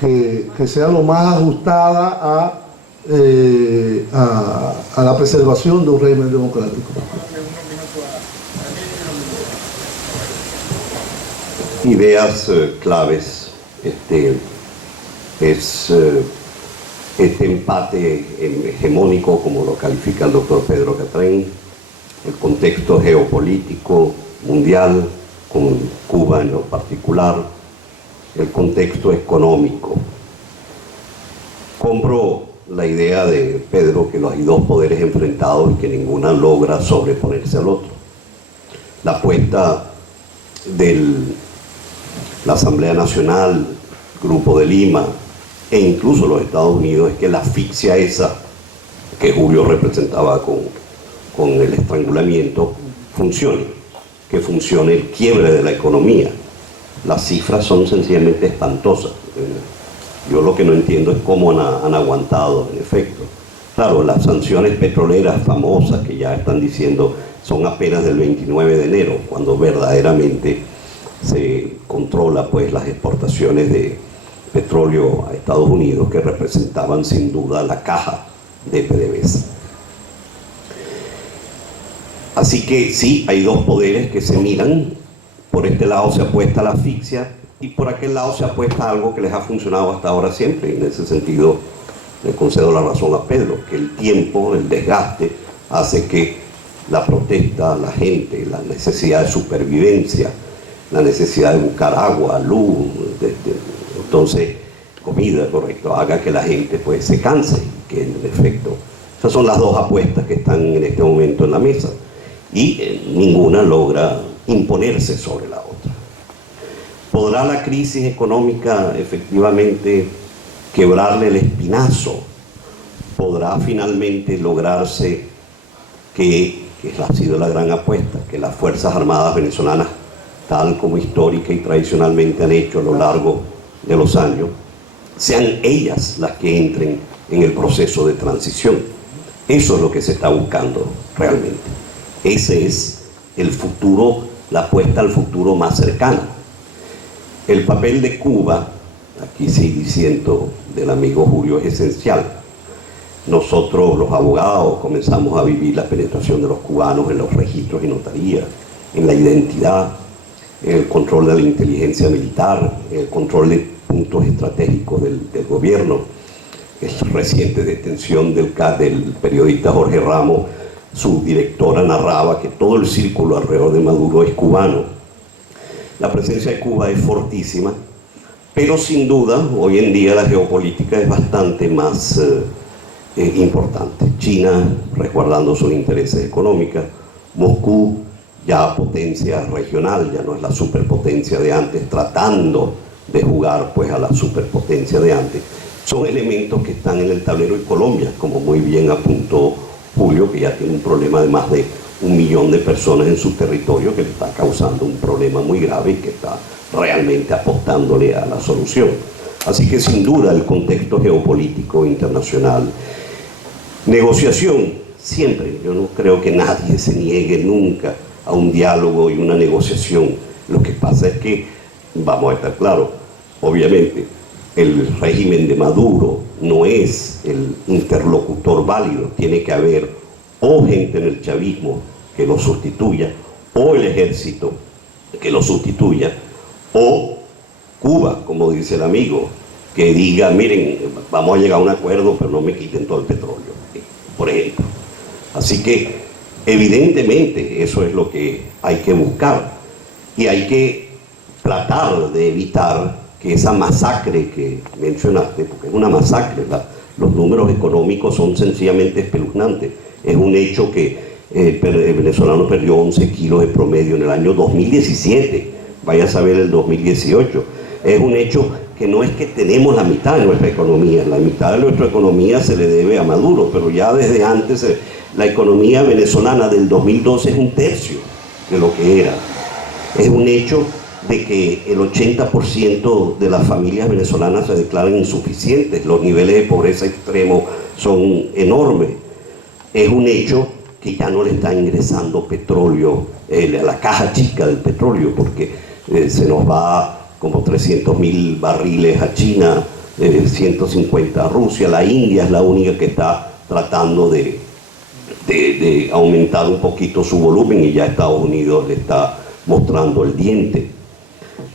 que sea lo más ajustada a la preservación de un régimen democrático. ideas claves. Este empate hegemónico, como lo califica el doctor Pedro Catrén, el contexto geopolítico mundial, con Cuba en lo particular, el contexto económico. Compro la idea de Pedro que hay dos poderes enfrentados y que ninguna logra sobreponerse al otro. La apuesta de la Asamblea Nacional, Grupo de Lima e incluso los Estados Unidos es que la asfixia esa que Julio representaba con el estrangulamiento funcione, que funcione el quiebre de la economía. Las cifras son sencillamente espantosas. Yo lo que no entiendo es cómo han aguantado, en efecto. Claro, las sanciones petroleras famosas que ya están diciendo son apenas del 29 de enero, cuando verdaderamente se controla pues las exportaciones de petróleo a Estados Unidos, que representaban sin duda la caja de PDVSA. Así que sí, hay dos poderes que se miran. Por este lado se apuesta a la asfixia y por aquel lado se apuesta a algo que les ha funcionado hasta ahora siempre. Y en ese sentido le concedo la razón a Pedro, que el tiempo, el desgaste, hace que la protesta, la gente, la necesidad de supervivencia, la necesidad de buscar agua, luz, entonces comida, correcto, haga que la gente pues se canse, que en efecto esas son las dos apuestas que están en este momento en la mesa y ninguna logra imponerse sobre la otra. ¿Podrá la crisis económica efectivamente quebrarle el espinazo? ¿Podrá finalmente lograrse que ha sido la gran apuesta, que las Fuerzas Armadas venezolanas, tal como histórica y tradicionalmente han hecho a lo largo de los años, sean ellas las que entren en el proceso de transición? Eso es lo que se está buscando realmente. Ese es el futuro, la apuesta al futuro más cercana. El papel de Cuba, aquí sí diciendo del amigo Julio, es esencial. Nosotros los abogados comenzamos a vivir la penetración de los cubanos en los registros y notarías, en la identidad, en el control de la inteligencia militar, en el control de puntos estratégicos del gobierno. La reciente detención del periodista Jorge Ramos, su directora narraba que todo el círculo alrededor de Maduro es cubano. La presencia de Cuba es fortísima, pero sin duda hoy en día la geopolítica es bastante más importante. China resguardando sus intereses económicos, Moscú ya potencia regional, ya no es la superpotencia de antes, tratando de jugar pues a la superpotencia de antes. Son elementos que están en el tablero, y Colombia, como muy bien apuntó Julio, que ya tiene un problema de más de 1 millón de personas en su territorio, que le está causando un problema muy grave y que está realmente apostándole a la solución. Así que sin duda el contexto geopolítico internacional. Negociación, siempre, yo no creo que nadie se niegue nunca a un diálogo y una negociación. Lo que pasa es que, vamos a estar claros, obviamente el régimen de Maduro no es el interlocutor válido. Tiene que haber o gente en el chavismo que lo sustituya, o el ejército que lo sustituya, o Cuba, como dice el amigo, que diga, miren, vamos a llegar a un acuerdo, pero no me quiten todo el petróleo, por ejemplo. Así que evidentemente eso es lo que hay que buscar, y hay que tratar de evitar que esa masacre que mencionaste, porque es una masacre, los números económicos son sencillamente espeluznantes. Es un hecho que el venezolano perdió 11 kilos de promedio en el año 2017, vaya a saber el 2018. Es un hecho que no es que tenemos la mitad de nuestra economía, la mitad de nuestra economía se le debe a Maduro, pero ya desde antes la economía venezolana del 2012 es 1/3 de lo que era. Es un hecho de que el 80% de las familias venezolanas se declaran insuficientes, los niveles de pobreza extremo son enormes. Es un hecho que ya no le está ingresando petróleo, a la caja chica del petróleo, porque se nos va como 300.000 barriles a China, 150 a Rusia. La India es la única que está tratando de aumentar un poquito su volumen, y ya Estados Unidos le está mostrando el diente.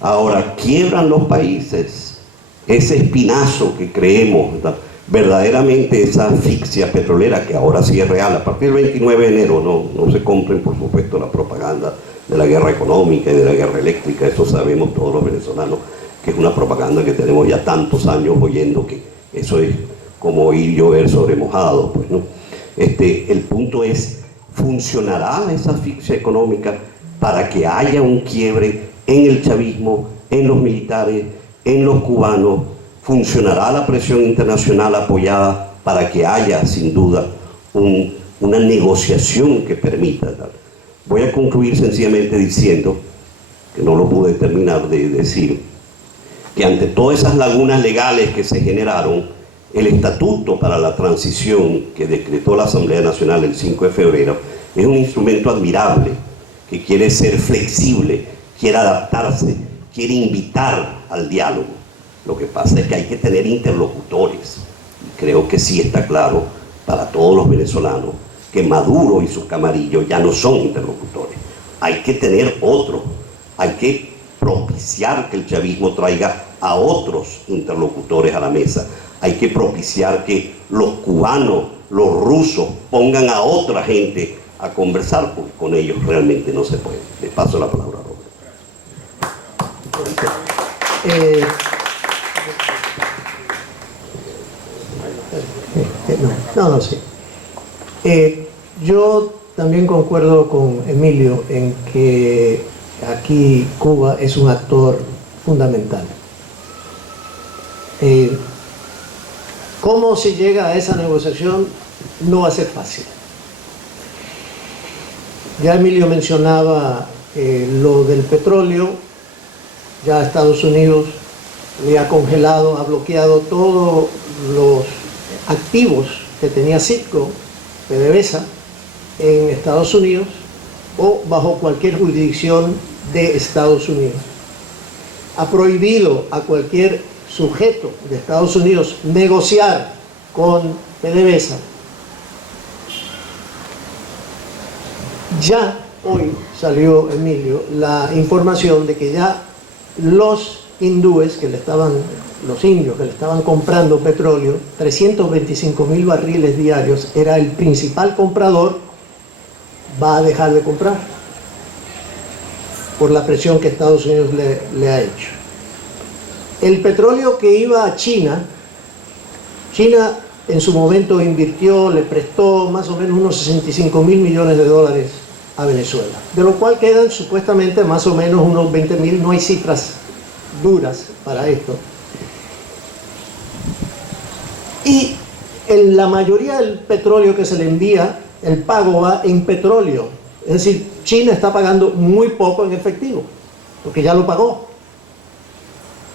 Ahora, quiebran los países, ese espinazo que creemos, ¿verdad? Verdaderamente esa asfixia petrolera, que ahora sí es real. A partir del 29 de enero no se compren, por supuesto, la propaganda de la guerra económica y de la guerra eléctrica. Eso sabemos todos los venezolanos, que es una propaganda que tenemos ya tantos años oyendo, que eso es como oír llover sobre mojado, pues, ¿no? El punto es, ¿funcionará esa asfixia económica para que haya un quiebre en el chavismo, en los militares, en los cubanos? ¿Funcionará la presión internacional apoyada para que haya, sin duda, una negociación que permita tal? Voy a concluir sencillamente diciendo, que no lo pude terminar de decir, que ante todas esas lagunas legales que se generaron, el estatuto para la transición que decretó la Asamblea Nacional el 5 de febrero es un instrumento admirable, que quiere ser flexible, quiere adaptarse, quiere invitar al diálogo. Lo que pasa es que hay que tener interlocutores, y creo que sí está claro para todos los venezolanos que Maduro y sus camarillos ya no son interlocutores. Hay que tener otros, hay que propiciar que el chavismo traiga a otros interlocutores a la mesa, hay que propiciar que los cubanos, los rusos pongan a otra gente a conversar, porque con ellos realmente no se puede. Le paso la palabra a Robert. Sí. Yo también concuerdo con Emilio en que aquí Cuba es un actor fundamental. ¿Cómo se llega a esa negociación? No va a ser fácil. Ya Emilio mencionaba lo del petróleo. Ya Estados Unidos le ha congelado, ha bloqueado todos los activos que tenía Citgo, PDVSA, en Estados Unidos o bajo cualquier jurisdicción de Estados Unidos. Ha prohibido a cualquier sujeto de Estados Unidos negociar con PDVSA. Ya hoy salió, Emilio, la información de que ya los hindúes los indios que le estaban comprando petróleo, 325.000 barriles diarios, era el principal comprador, va a dejar de comprar por la presión que Estados Unidos le ha hecho. El petróleo que iba a China en su momento invirtió, le prestó más o menos unos 65.000 millones de dólares a Venezuela, de lo cual quedan supuestamente más o menos unos 20.000, no hay cifras duras para esto. Y en la mayoría del petróleo que se le envía, el pago va en petróleo. Es decir, China está pagando muy poco en efectivo, porque ya lo pagó.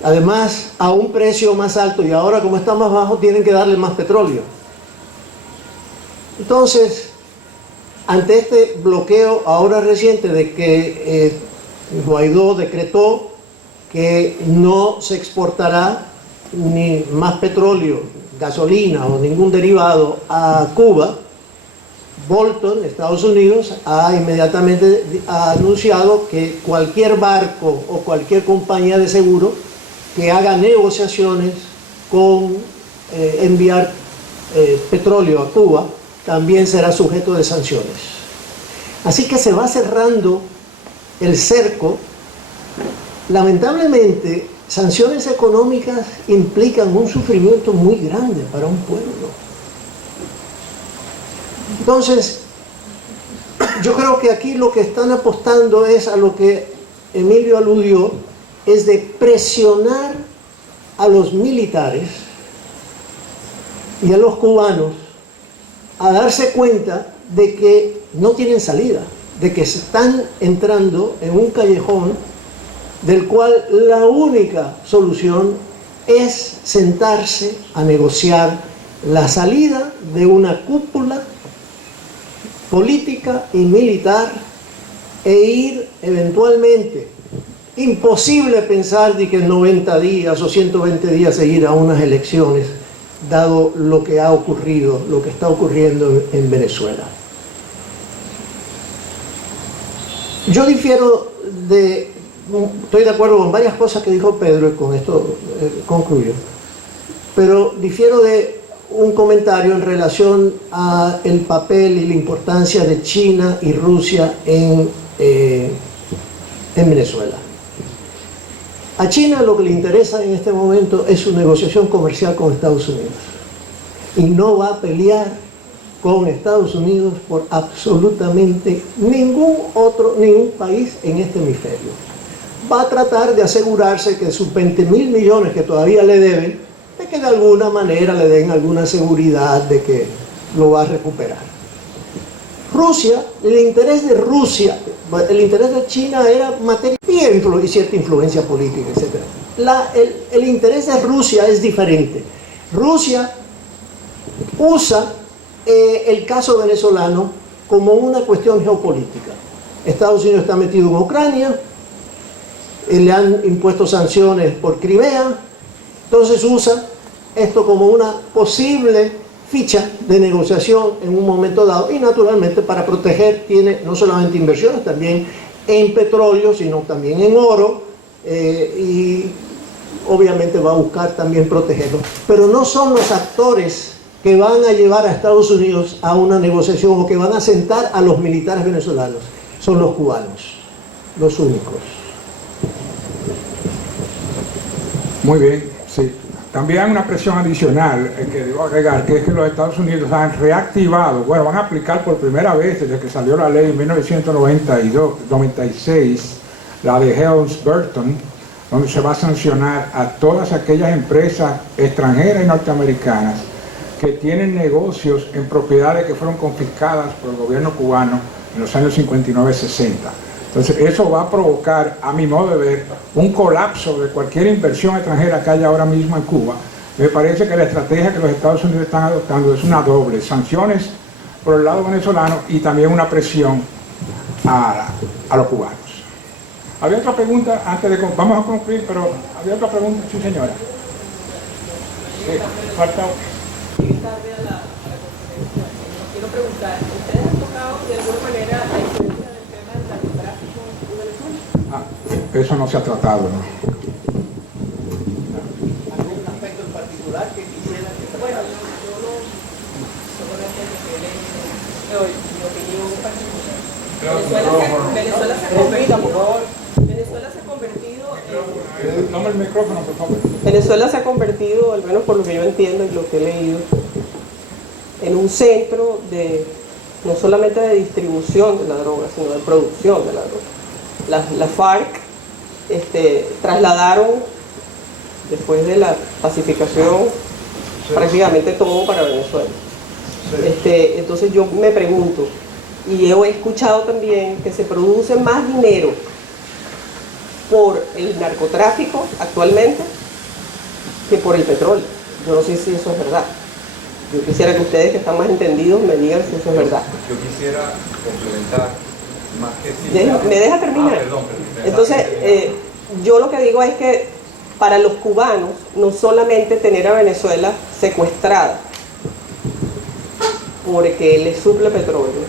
Además, a un precio más alto, y ahora como está más bajo, tienen que darle más petróleo. Entonces, ante este bloqueo ahora reciente de que Guaidó decretó que no se exportará ni más petróleo, gasolina o ningún derivado a Cuba, Bolton, Estados Unidos, ha inmediatamente anunciado que cualquier barco o cualquier compañía de seguro que haga negociaciones con enviar petróleo a Cuba también será sujeto de sanciones. Así que se va cerrando el cerco. Lamentablemente, sanciones económicas implican un sufrimiento muy grande para un pueblo. Entonces, yo creo que aquí lo que están apostando es a lo que Emilio aludió, es de presionar a los militares y a los cubanos a darse cuenta de que no tienen salida, de que se están entrando en un callejón del cual la única solución es sentarse a negociar la salida de una cúpula política y militar e ir eventualmente. Imposible pensar de que en 90 días o 120 días se ir a unas elecciones, dado lo que ha ocurrido, lo que está ocurriendo en Venezuela. Yo difiero de estoy de acuerdo con varias cosas que dijo Pedro y con esto concluyo, pero difiero de un comentario en relación a el papel y la importancia de China y Rusia en Venezuela. A China lo que le interesa en este momento es su negociación comercial con Estados Unidos y no va a pelear con Estados Unidos por absolutamente ningún país en este hemisferio. Va a tratar de asegurarse que sus 20.000 millones que todavía le deben, de que de alguna manera le den alguna seguridad de que lo va a recuperar. Rusia, el interés de Rusia, el interés de China era materia y cierta influencia política, etc. El interés de Rusia es diferente. Rusia usa el caso venezolano como una cuestión geopolítica. Estados Unidos está metido en Ucrania, le han impuesto sanciones por Crimea, entonces usa esto como una posible ficha de negociación en un momento dado y naturalmente para proteger tiene no solamente inversiones también en petróleo sino también en oro y obviamente va a buscar también protegerlo, pero no son los actores que van a llevar a Estados Unidos a una negociación o que van a sentar a los militares venezolanos, son los cubanos, los únicos. Muy bien, sí. También hay una presión adicional que debo agregar, que es que los Estados Unidos han reactivado, bueno, van a aplicar por primera vez desde que salió la ley en 1996, la de Helms-Burton, donde se va a sancionar a todas aquellas empresas extranjeras y norteamericanas que tienen negocios en propiedades que fueron confiscadas por el gobierno cubano en los años 59-60. Entonces eso va a provocar, a mi modo de ver, un colapso de cualquier inversión extranjera que haya ahora mismo en Cuba. Me parece que la estrategia que los Estados Unidos están adoptando es una doble: sanciones por el lado venezolano y también una presión a los cubanos. Había otra pregunta antes de... Vamos a concluir, pero había otra pregunta. Sí, señora. Falta... Quiero preguntar, ¿ustedes han tocado de alguna manera la influencia del tema del narcotráfico en Venezuela? Eso no se ha tratado, ¿no? ¿Algún aspecto en particular que quisiera que... Bueno, yo no... Solamente mi opinión particular. Venezuela se ha convertido en... Toma el micrófono, por favor. Venezuela se ha convertido, al menos por lo que yo entiendo y lo que he leído, en un centro de no solamente de distribución de la droga, sino de producción de la droga. Las FARC trasladaron, después de la pacificación, prácticamente todo para Venezuela. Entonces yo me pregunto, y he escuchado también que se produce más dinero por el narcotráfico actualmente que por el petróleo. Yo no sé si eso es verdad. Yo quisiera que ustedes, que están más entendidos, me digan si eso es verdad. Yo quisiera complementar más que si... ¿Me deja terminar? Perdón. Entonces, yo lo que digo es que para los cubanos, no solamente tener a Venezuela secuestrada porque les suple petróleo,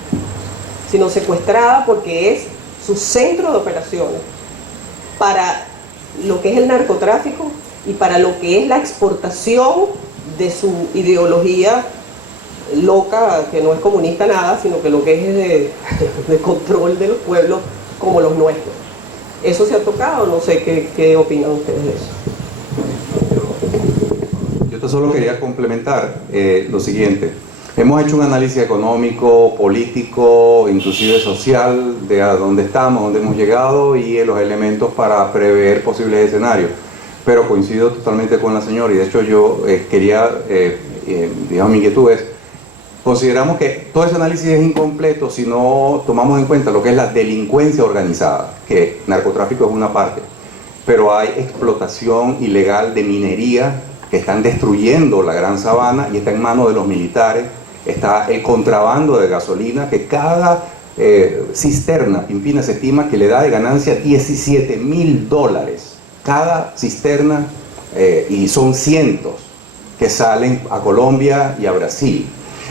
sino secuestrada porque es su centro de operaciones para lo que es el narcotráfico y para lo que es la exportación de su ideología loca, que no es comunista nada, sino que lo que es de control de los pueblos como los nuestros. ¿Eso se ha tocado? No sé qué opinan ustedes de eso. Yo solo quería complementar lo siguiente. Hemos hecho un análisis económico, político, inclusive social, de a dónde estamos, dónde hemos llegado y los elementos para prever posibles escenarios. Pero coincido totalmente con la señora y de hecho yo quería, digamos, mi inquietud es, consideramos que todo ese análisis es incompleto si no tomamos en cuenta lo que es la delincuencia organizada, que narcotráfico es una parte, pero hay explotación ilegal de minería que están destruyendo la Gran Sabana y está en manos de los militares, está el contrabando de gasolina, que cada cisterna, Pimpina, se estima que le da de ganancia $17.000 cada cisterna, y son cientos que salen a Colombia y a Brasil.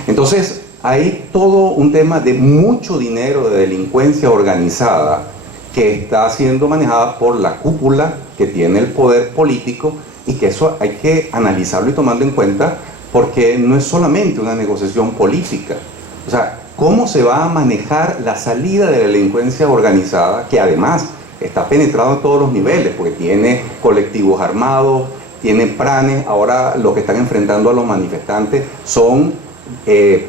Entonces hay todo un tema de mucho dinero de delincuencia organizada que está siendo manejada por la cúpula que tiene el poder político, y que eso hay que analizarlo y tomarlo en cuenta, porque no es solamente una negociación política. O sea, ¿cómo se va a manejar la salida de la delincuencia organizada, que además está penetrado a todos los niveles, porque tiene colectivos armados, tiene planes? Ahora lo que están enfrentando a los manifestantes son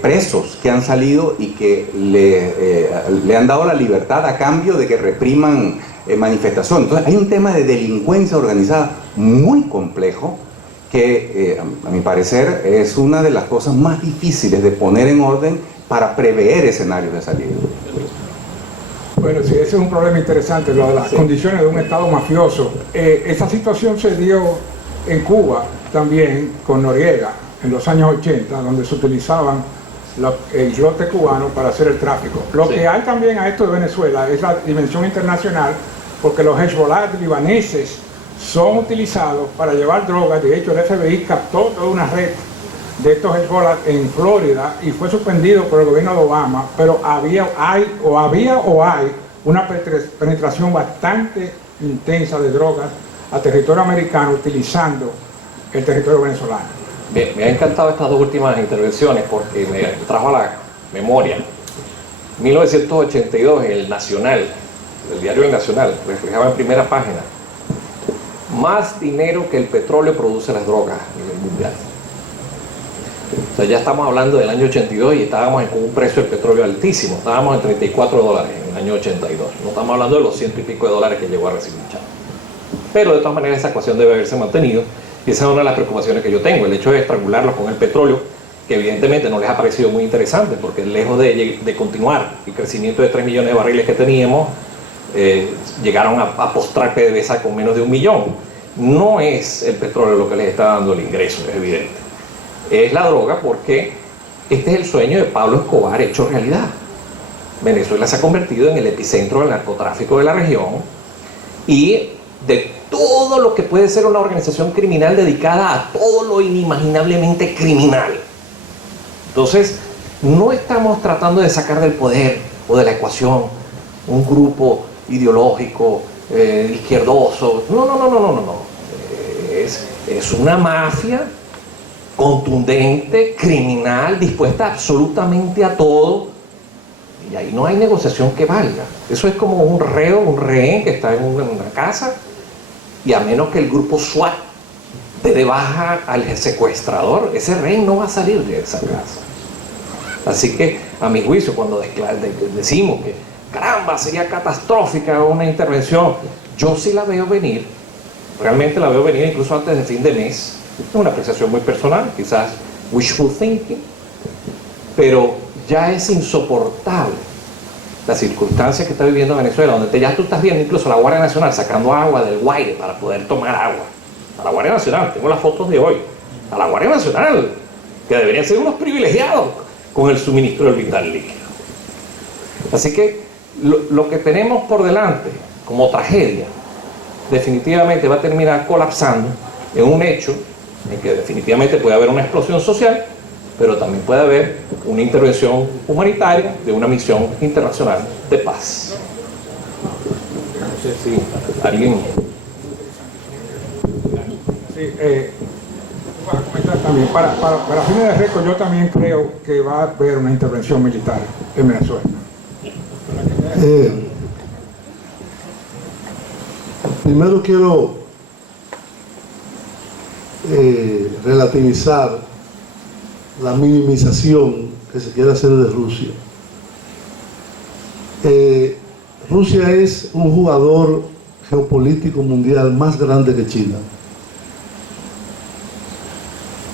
presos que han salido y que le han dado la libertad a cambio de que repriman manifestaciones. Entonces hay un tema de delincuencia organizada muy complejo que a mi parecer es una de las cosas más difíciles de poner en orden para prever escenarios de salida. Bueno, sí, ese es un problema interesante, lo de las condiciones de un Estado mafioso. Esa situación se dio en Cuba también con Noriega en los años 80, donde se utilizaban el islote cubano para hacer el tráfico. Lo que hay también a esto de Venezuela es la dimensión internacional, porque los Hezbollah libaneses son utilizados para llevar drogas. De hecho, el FBI captó toda una red de estos Hezbollah en Florida y fue suspendido por el gobierno de Obama, pero hay una penetración bastante intensa de drogas a territorio americano utilizando el territorio venezolano. Bien, me ha encantado estas dos últimas intervenciones porque me trajo a la memoria. 1982, el Nacional, el diario El Nacional, reflejaba en primera página: más dinero que el petróleo produce las drogas a nivel mundial. O sea, ya estamos hablando del año 82 y estábamos con un precio del petróleo altísimo. Estábamos en $34 en el año 82. No estamos hablando de los $100 y pico que llegó a recibir Chávez. Pero de todas maneras esa ecuación debe haberse mantenido, y esa es una de las preocupaciones que yo tengo, el hecho de estrangularlos con el petróleo, que evidentemente no les ha parecido muy interesante, porque lejos de continuar el crecimiento de 3 millones de barriles que teníamos, llegaron a postrar PDVSA con menos de 1 millón. No es el petróleo lo que les está dando el ingreso, es evidente. Es la droga, porque este es el sueño de Pablo Escobar hecho realidad. Venezuela se ha convertido en el epicentro del narcotráfico de la región y de todo lo que puede ser una organización criminal dedicada a todo lo inimaginablemente criminal. Entonces, no estamos tratando de sacar del poder o de la ecuación un grupo ideológico izquierdoso. No. Es una mafia contundente, criminal, dispuesta absolutamente a todo, y ahí no hay negociación que valga. Eso es como un reo, un rehén que está en una casa, y a menos que el grupo SWAT dé de baja al secuestrador, ese rehén no va a salir de esa casa. Así que, a mi juicio, cuando decimos que caramba, sería catastrófica una intervención, yo sí la veo venir, realmente la veo venir incluso antes de fin de mes. Es una apreciación muy personal, quizás wishful thinking, pero ya es insoportable la circunstancia que está viviendo Venezuela, donde ya tú estás viendo incluso la Guardia Nacional sacando agua del Guaire para poder tomar agua. A la Guardia Nacional, tengo las fotos de hoy, a la Guardia Nacional, que deberían ser unos privilegiados con el suministro del vital líquido. Así que lo que tenemos por delante como tragedia definitivamente va a terminar colapsando en un hecho en que definitivamente puede haber una explosión social, pero también puede haber una intervención humanitaria de una misión internacional de paz. No sé si alguien... Sí, para comentar también, para fines de récord, yo también creo que va a haber una intervención militar en Venezuela. Primero quiero relativizar la minimización que se quiere hacer de Rusia. Rusia es un jugador geopolítico mundial más grande que China.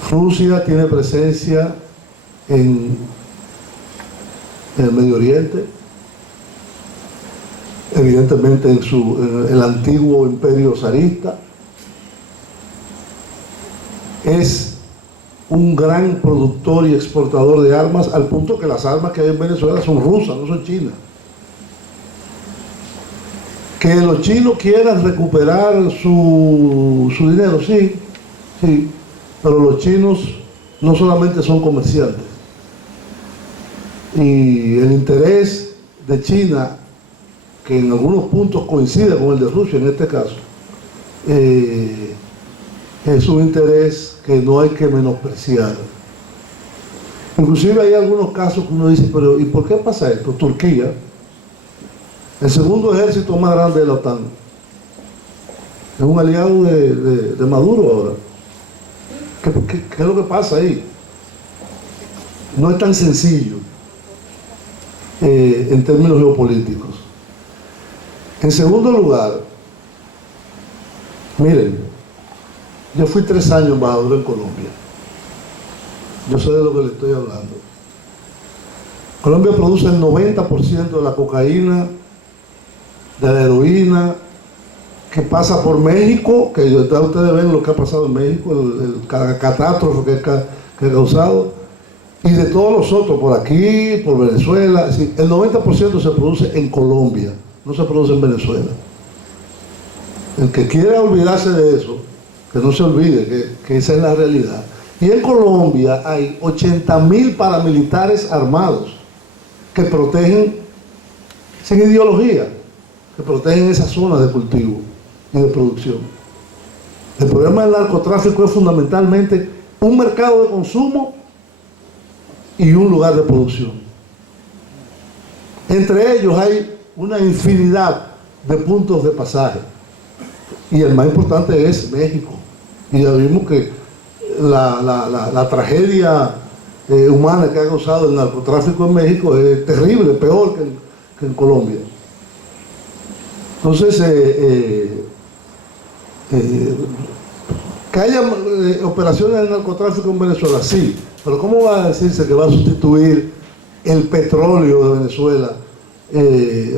Rusia tiene presencia en el Medio Oriente, evidentemente en el antiguo imperio zarista. Es un gran productor y exportador de armas, al punto que las armas que hay en Venezuela son rusas, no son chinas. Que los chinos quieran recuperar su dinero, sí, pero los chinos no solamente son comerciantes. Y el interés de China, que en algunos puntos coincide con el de Rusia en este caso, es un interés que no hay que menospreciar. Inclusive hay algunos casos que uno dice, pero ¿y por qué pasa esto? Turquía, el segundo ejército más grande de la OTAN, es un aliado de Maduro ahora. ¿Qué es lo que pasa ahí? No es tan sencillo en términos geopolíticos. En segundo lugar, miren, yo fui 3 años embajador en Colombia. Yo sé de lo que le estoy hablando. Colombia produce el 90% de la cocaína, de la heroína, que pasa por México, que ustedes ven lo que ha pasado en México, el catástrofe que ha causado, y de todos los otros, por aquí, por Venezuela. El 90% se produce en Colombia, no se produce en Venezuela. El que quiera olvidarse de eso, que no se olvide que esa es la realidad. Y en Colombia hay 80.000 paramilitares armados que protegen, sin ideología, que protegen esa zona de cultivo y de producción. El problema del narcotráfico es fundamentalmente un mercado de consumo y un lugar de producción. Entre ellos hay una infinidad de puntos de pasaje. Y el más importante es México. Y ya vimos que la tragedia humana que ha causado el narcotráfico en México es terrible, peor que en Colombia. Entonces, que haya operaciones de narcotráfico en Venezuela, sí, pero ¿cómo va a decirse que va a sustituir el petróleo de Venezuela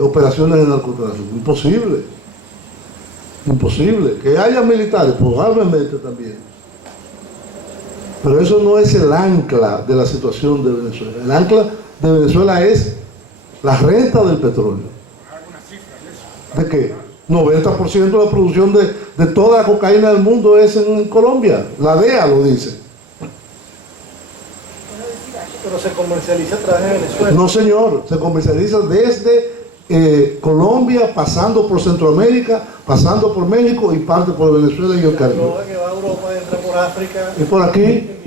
operaciones de narcotráfico? Imposible. Imposible. Que haya militares, probablemente también. Pero eso no es el ancla de la situación de Venezuela. El ancla de Venezuela es la renta del petróleo. ¿De qué? 90% de la producción de toda la cocaína del mundo es en Colombia. La DEA lo dice. Pero se comercializa a través de Venezuela. No, señor. Se comercializa desde Colombia, pasando por Centroamérica, pasando por México y parte por Venezuela y el Caribe. Que va a Europa, entra por África. Y por aquí en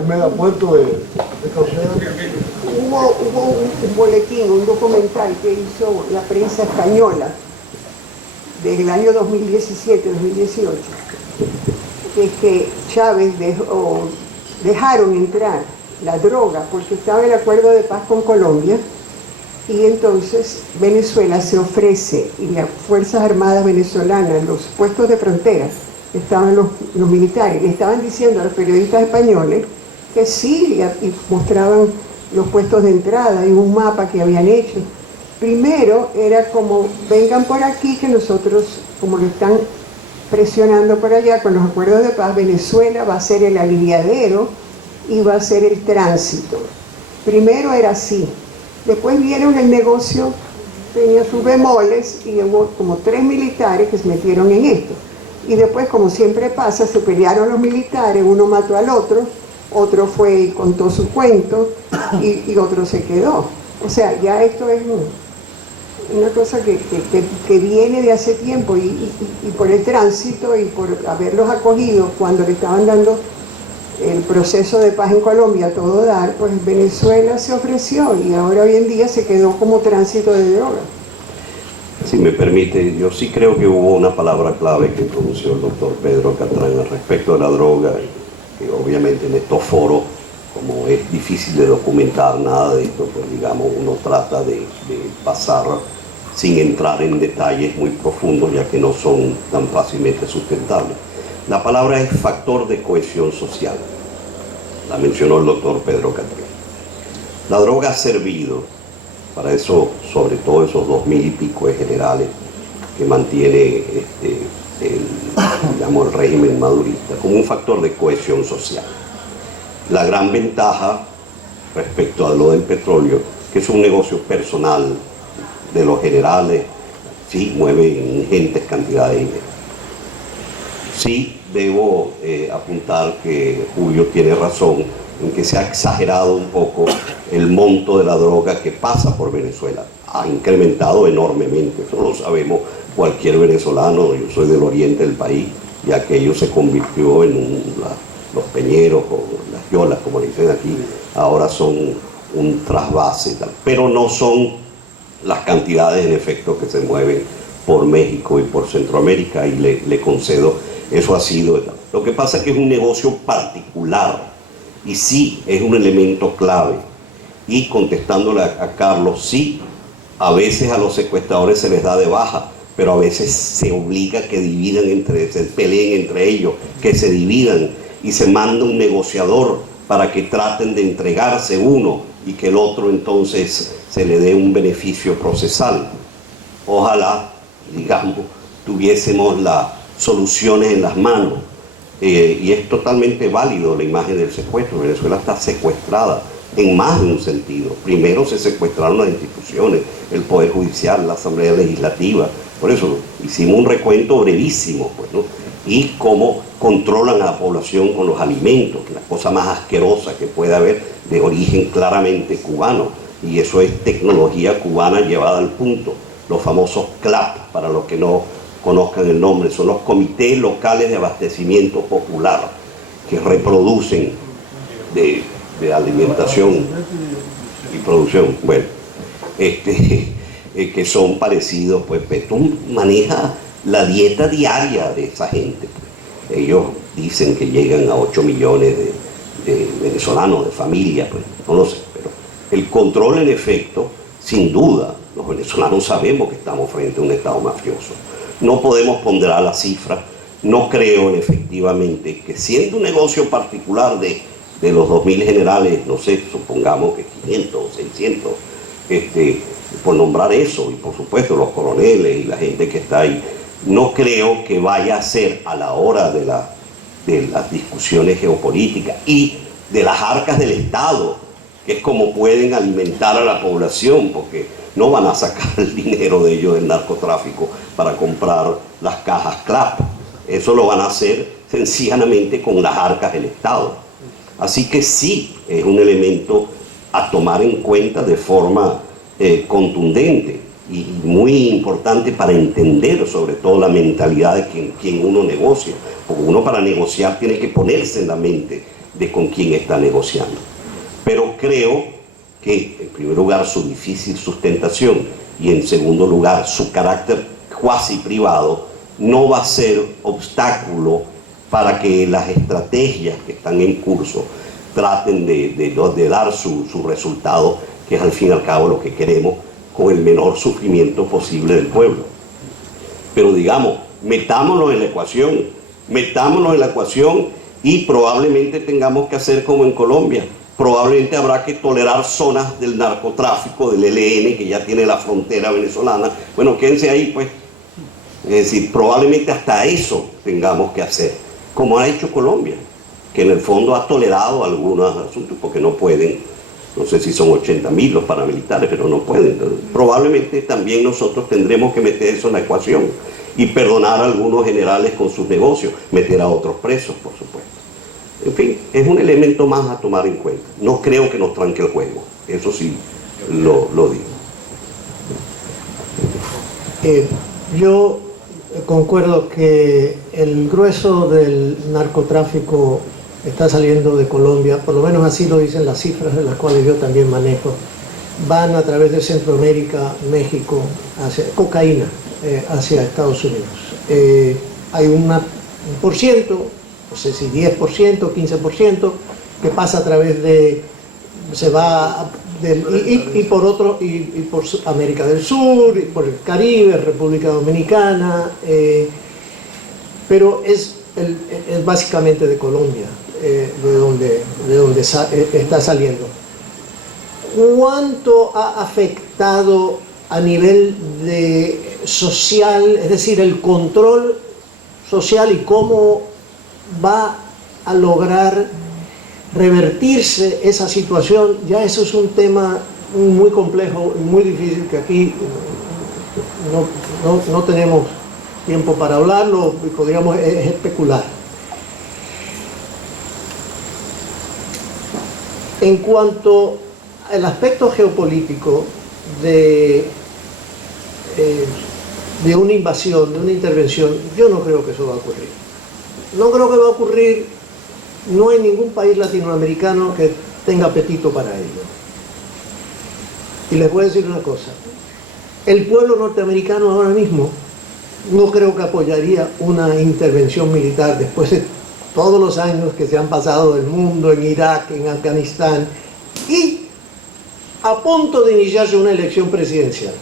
el megapuerto de Caucena. Hubo un boletín, un documental que hizo la prensa española del año 2017-2018, que es que Chávez dejaron entrar la droga porque estaba el acuerdo de paz con Colombia, y entonces Venezuela se ofrece, y las Fuerzas Armadas venezolanas, los puestos de frontera, estaban los militares, le estaban diciendo a los periodistas españoles que sí, y mostraban los puestos de entrada y un mapa que habían hecho. Primero era como, vengan por aquí que nosotros, como lo están presionando por allá con los acuerdos de paz, Venezuela va a ser el aliviadero y va a ser el tránsito. Primero era así. Después vieron el negocio, tenía sus bemoles y hubo como 3 militares que se metieron en esto. Y después, como siempre pasa, se pelearon los militares, uno mató al otro fue y contó su cuento y otro se quedó. O sea, ya esto es una cosa que viene de hace tiempo y por el tránsito y por haberlos acogido cuando le estaban dando el proceso de paz en Colombia a todo dar, pues Venezuela se ofreció y ahora hoy en día se quedó como tránsito de droga. Si me permite, yo sí creo que hubo una palabra clave que pronunció el doctor Pedro Catrán al respecto de la droga, que obviamente en estos foros, como es difícil de documentar nada de esto, pues digamos uno trata de pasar sin entrar en detalles muy profundos, ya que no son tan fácilmente sustentables. La palabra es factor de cohesión social, la mencionó el doctor Pedro Catrán. La droga ha servido para eso, sobre todo esos 2000 y pico de generales que mantiene el régimen madurista, como un factor de cohesión social. La gran ventaja respecto a lo del petróleo, que es un negocio personal de los generales, sí mueve ingentes cantidades de dinero. Sí debo apuntar que Julio tiene razón en que se ha exagerado un poco el monto de la droga que pasa por Venezuela. ha incrementado enormemente. Eso lo sabemos cualquier venezolano. Yo soy del oriente del país y aquello se convirtió en los peñeros o las yolas, como le dicen aquí, ahora son un trasvase, pero no son las cantidades en efecto que se mueven por México y por Centroamérica, y le concedo, eso ha sido. Lo que pasa es que es un negocio particular y sí es un elemento clave. Y contestándole a Carlos, sí, a veces a los secuestradores se les da de baja, pero a veces se obliga a que dividan se peleen entre ellos, que se dividan, y se manda un negociador para que traten de entregarse uno y que el otro entonces se le dé un beneficio procesal. Ojalá, digamos, tuviésemos las soluciones en las manos, y es totalmente válido la imagen del secuestro. Venezuela está secuestrada en más de un sentido. Primero se secuestraron las instituciones, el Poder Judicial, la Asamblea Legislativa. Por eso hicimos un recuento brevísimo, pues, ¿no? Y cómo controlan a la población con los alimentos, la cosa más asquerosa que puede haber, de origen claramente cubano. Y eso es tecnología cubana llevada al punto. Los famosos CLAP, para los que no conozcan el nombre, son los comités locales de abastecimiento popular, que reproducen de alimentación y producción, bueno, que son parecidos. Pues tú manejas la dieta diaria de esa gente. Ellos dicen que llegan a 8 millones de venezolanos, de familias, pues no lo sé, pero el control en efecto, sin duda, los venezolanos sabemos que estamos frente a un Estado mafioso. No podemos ponderar la cifra. No creo efectivamente que, siendo un negocio particular de los 2.000 generales, no sé, supongamos que 500 o 600, por nombrar eso, y por supuesto los coroneles y la gente que está ahí, no creo que vaya a ser, a la hora de las discusiones geopolíticas y de las arcas del Estado, que es como pueden alimentar a la población, porque no van a sacar el dinero de ellos del narcotráfico para comprar las cajas CLAP. Eso lo van a hacer sencillamente con las arcas del Estado. Así que sí, es un elemento a tomar en cuenta de forma contundente y muy importante para entender sobre todo la mentalidad de quien uno negocia. Porque uno, para negociar, tiene que ponerse en la mente de con quién está negociando. Pero creo que, en primer lugar, su difícil sustentación y, en segundo lugar, su carácter cuasi privado no va a ser obstáculo para que las estrategias que están en curso traten de dar su resultado, que es al fin y al cabo lo que queremos, con el menor sufrimiento posible del pueblo. Pero digamos, metámonos en la ecuación y probablemente tengamos que hacer como en Colombia. Probablemente habrá que tolerar zonas del narcotráfico, del ELN, que ya tiene la frontera venezolana. Bueno, quédense ahí, pues. Es decir, probablemente hasta eso tengamos que hacer, como ha hecho Colombia, que en el fondo ha tolerado algunos asuntos, porque no pueden, no sé si son 80.000 los paramilitares, pero no pueden. Entonces, probablemente también nosotros tendremos que meter eso en la ecuación y perdonar a algunos generales con sus negocios, meter a otros presos, por supuesto. En fin, es un elemento más a tomar en cuenta. No creo que nos tranque el juego, eso sí lo digo. Yo concuerdo que el grueso del narcotráfico está saliendo de Colombia, por lo menos así lo dicen las cifras de las cuales yo también manejo. Van a través de Centroamérica, México, hacia cocaína, hacia Estados Unidos. Hay un por ciento, no sé si 10%, 15%, que pasa a través de, se va y por América del Sur, y por el Caribe, República Dominicana, pero es básicamente de Colombia, de donde está saliendo. ¿Cuánto ha afectado a nivel social, es decir, el control social, y cómo va a lograr revertirse esa situación? Ya eso es un tema muy complejo y muy difícil, que aquí no tenemos tiempo para hablarlo, y podríamos especular. En cuanto al aspecto geopolítico de de una invasión, de una intervención, yo no creo que eso va a ocurrir. No creo que va a ocurrir, no hay ningún país latinoamericano que tenga apetito para ello. Y les voy a decir una cosa, el pueblo norteamericano ahora mismo no creo que apoyaría una intervención militar después de todos los años que se han pasado del mundo, en Irak, en Afganistán, y a punto de iniciarse una elección presidencial.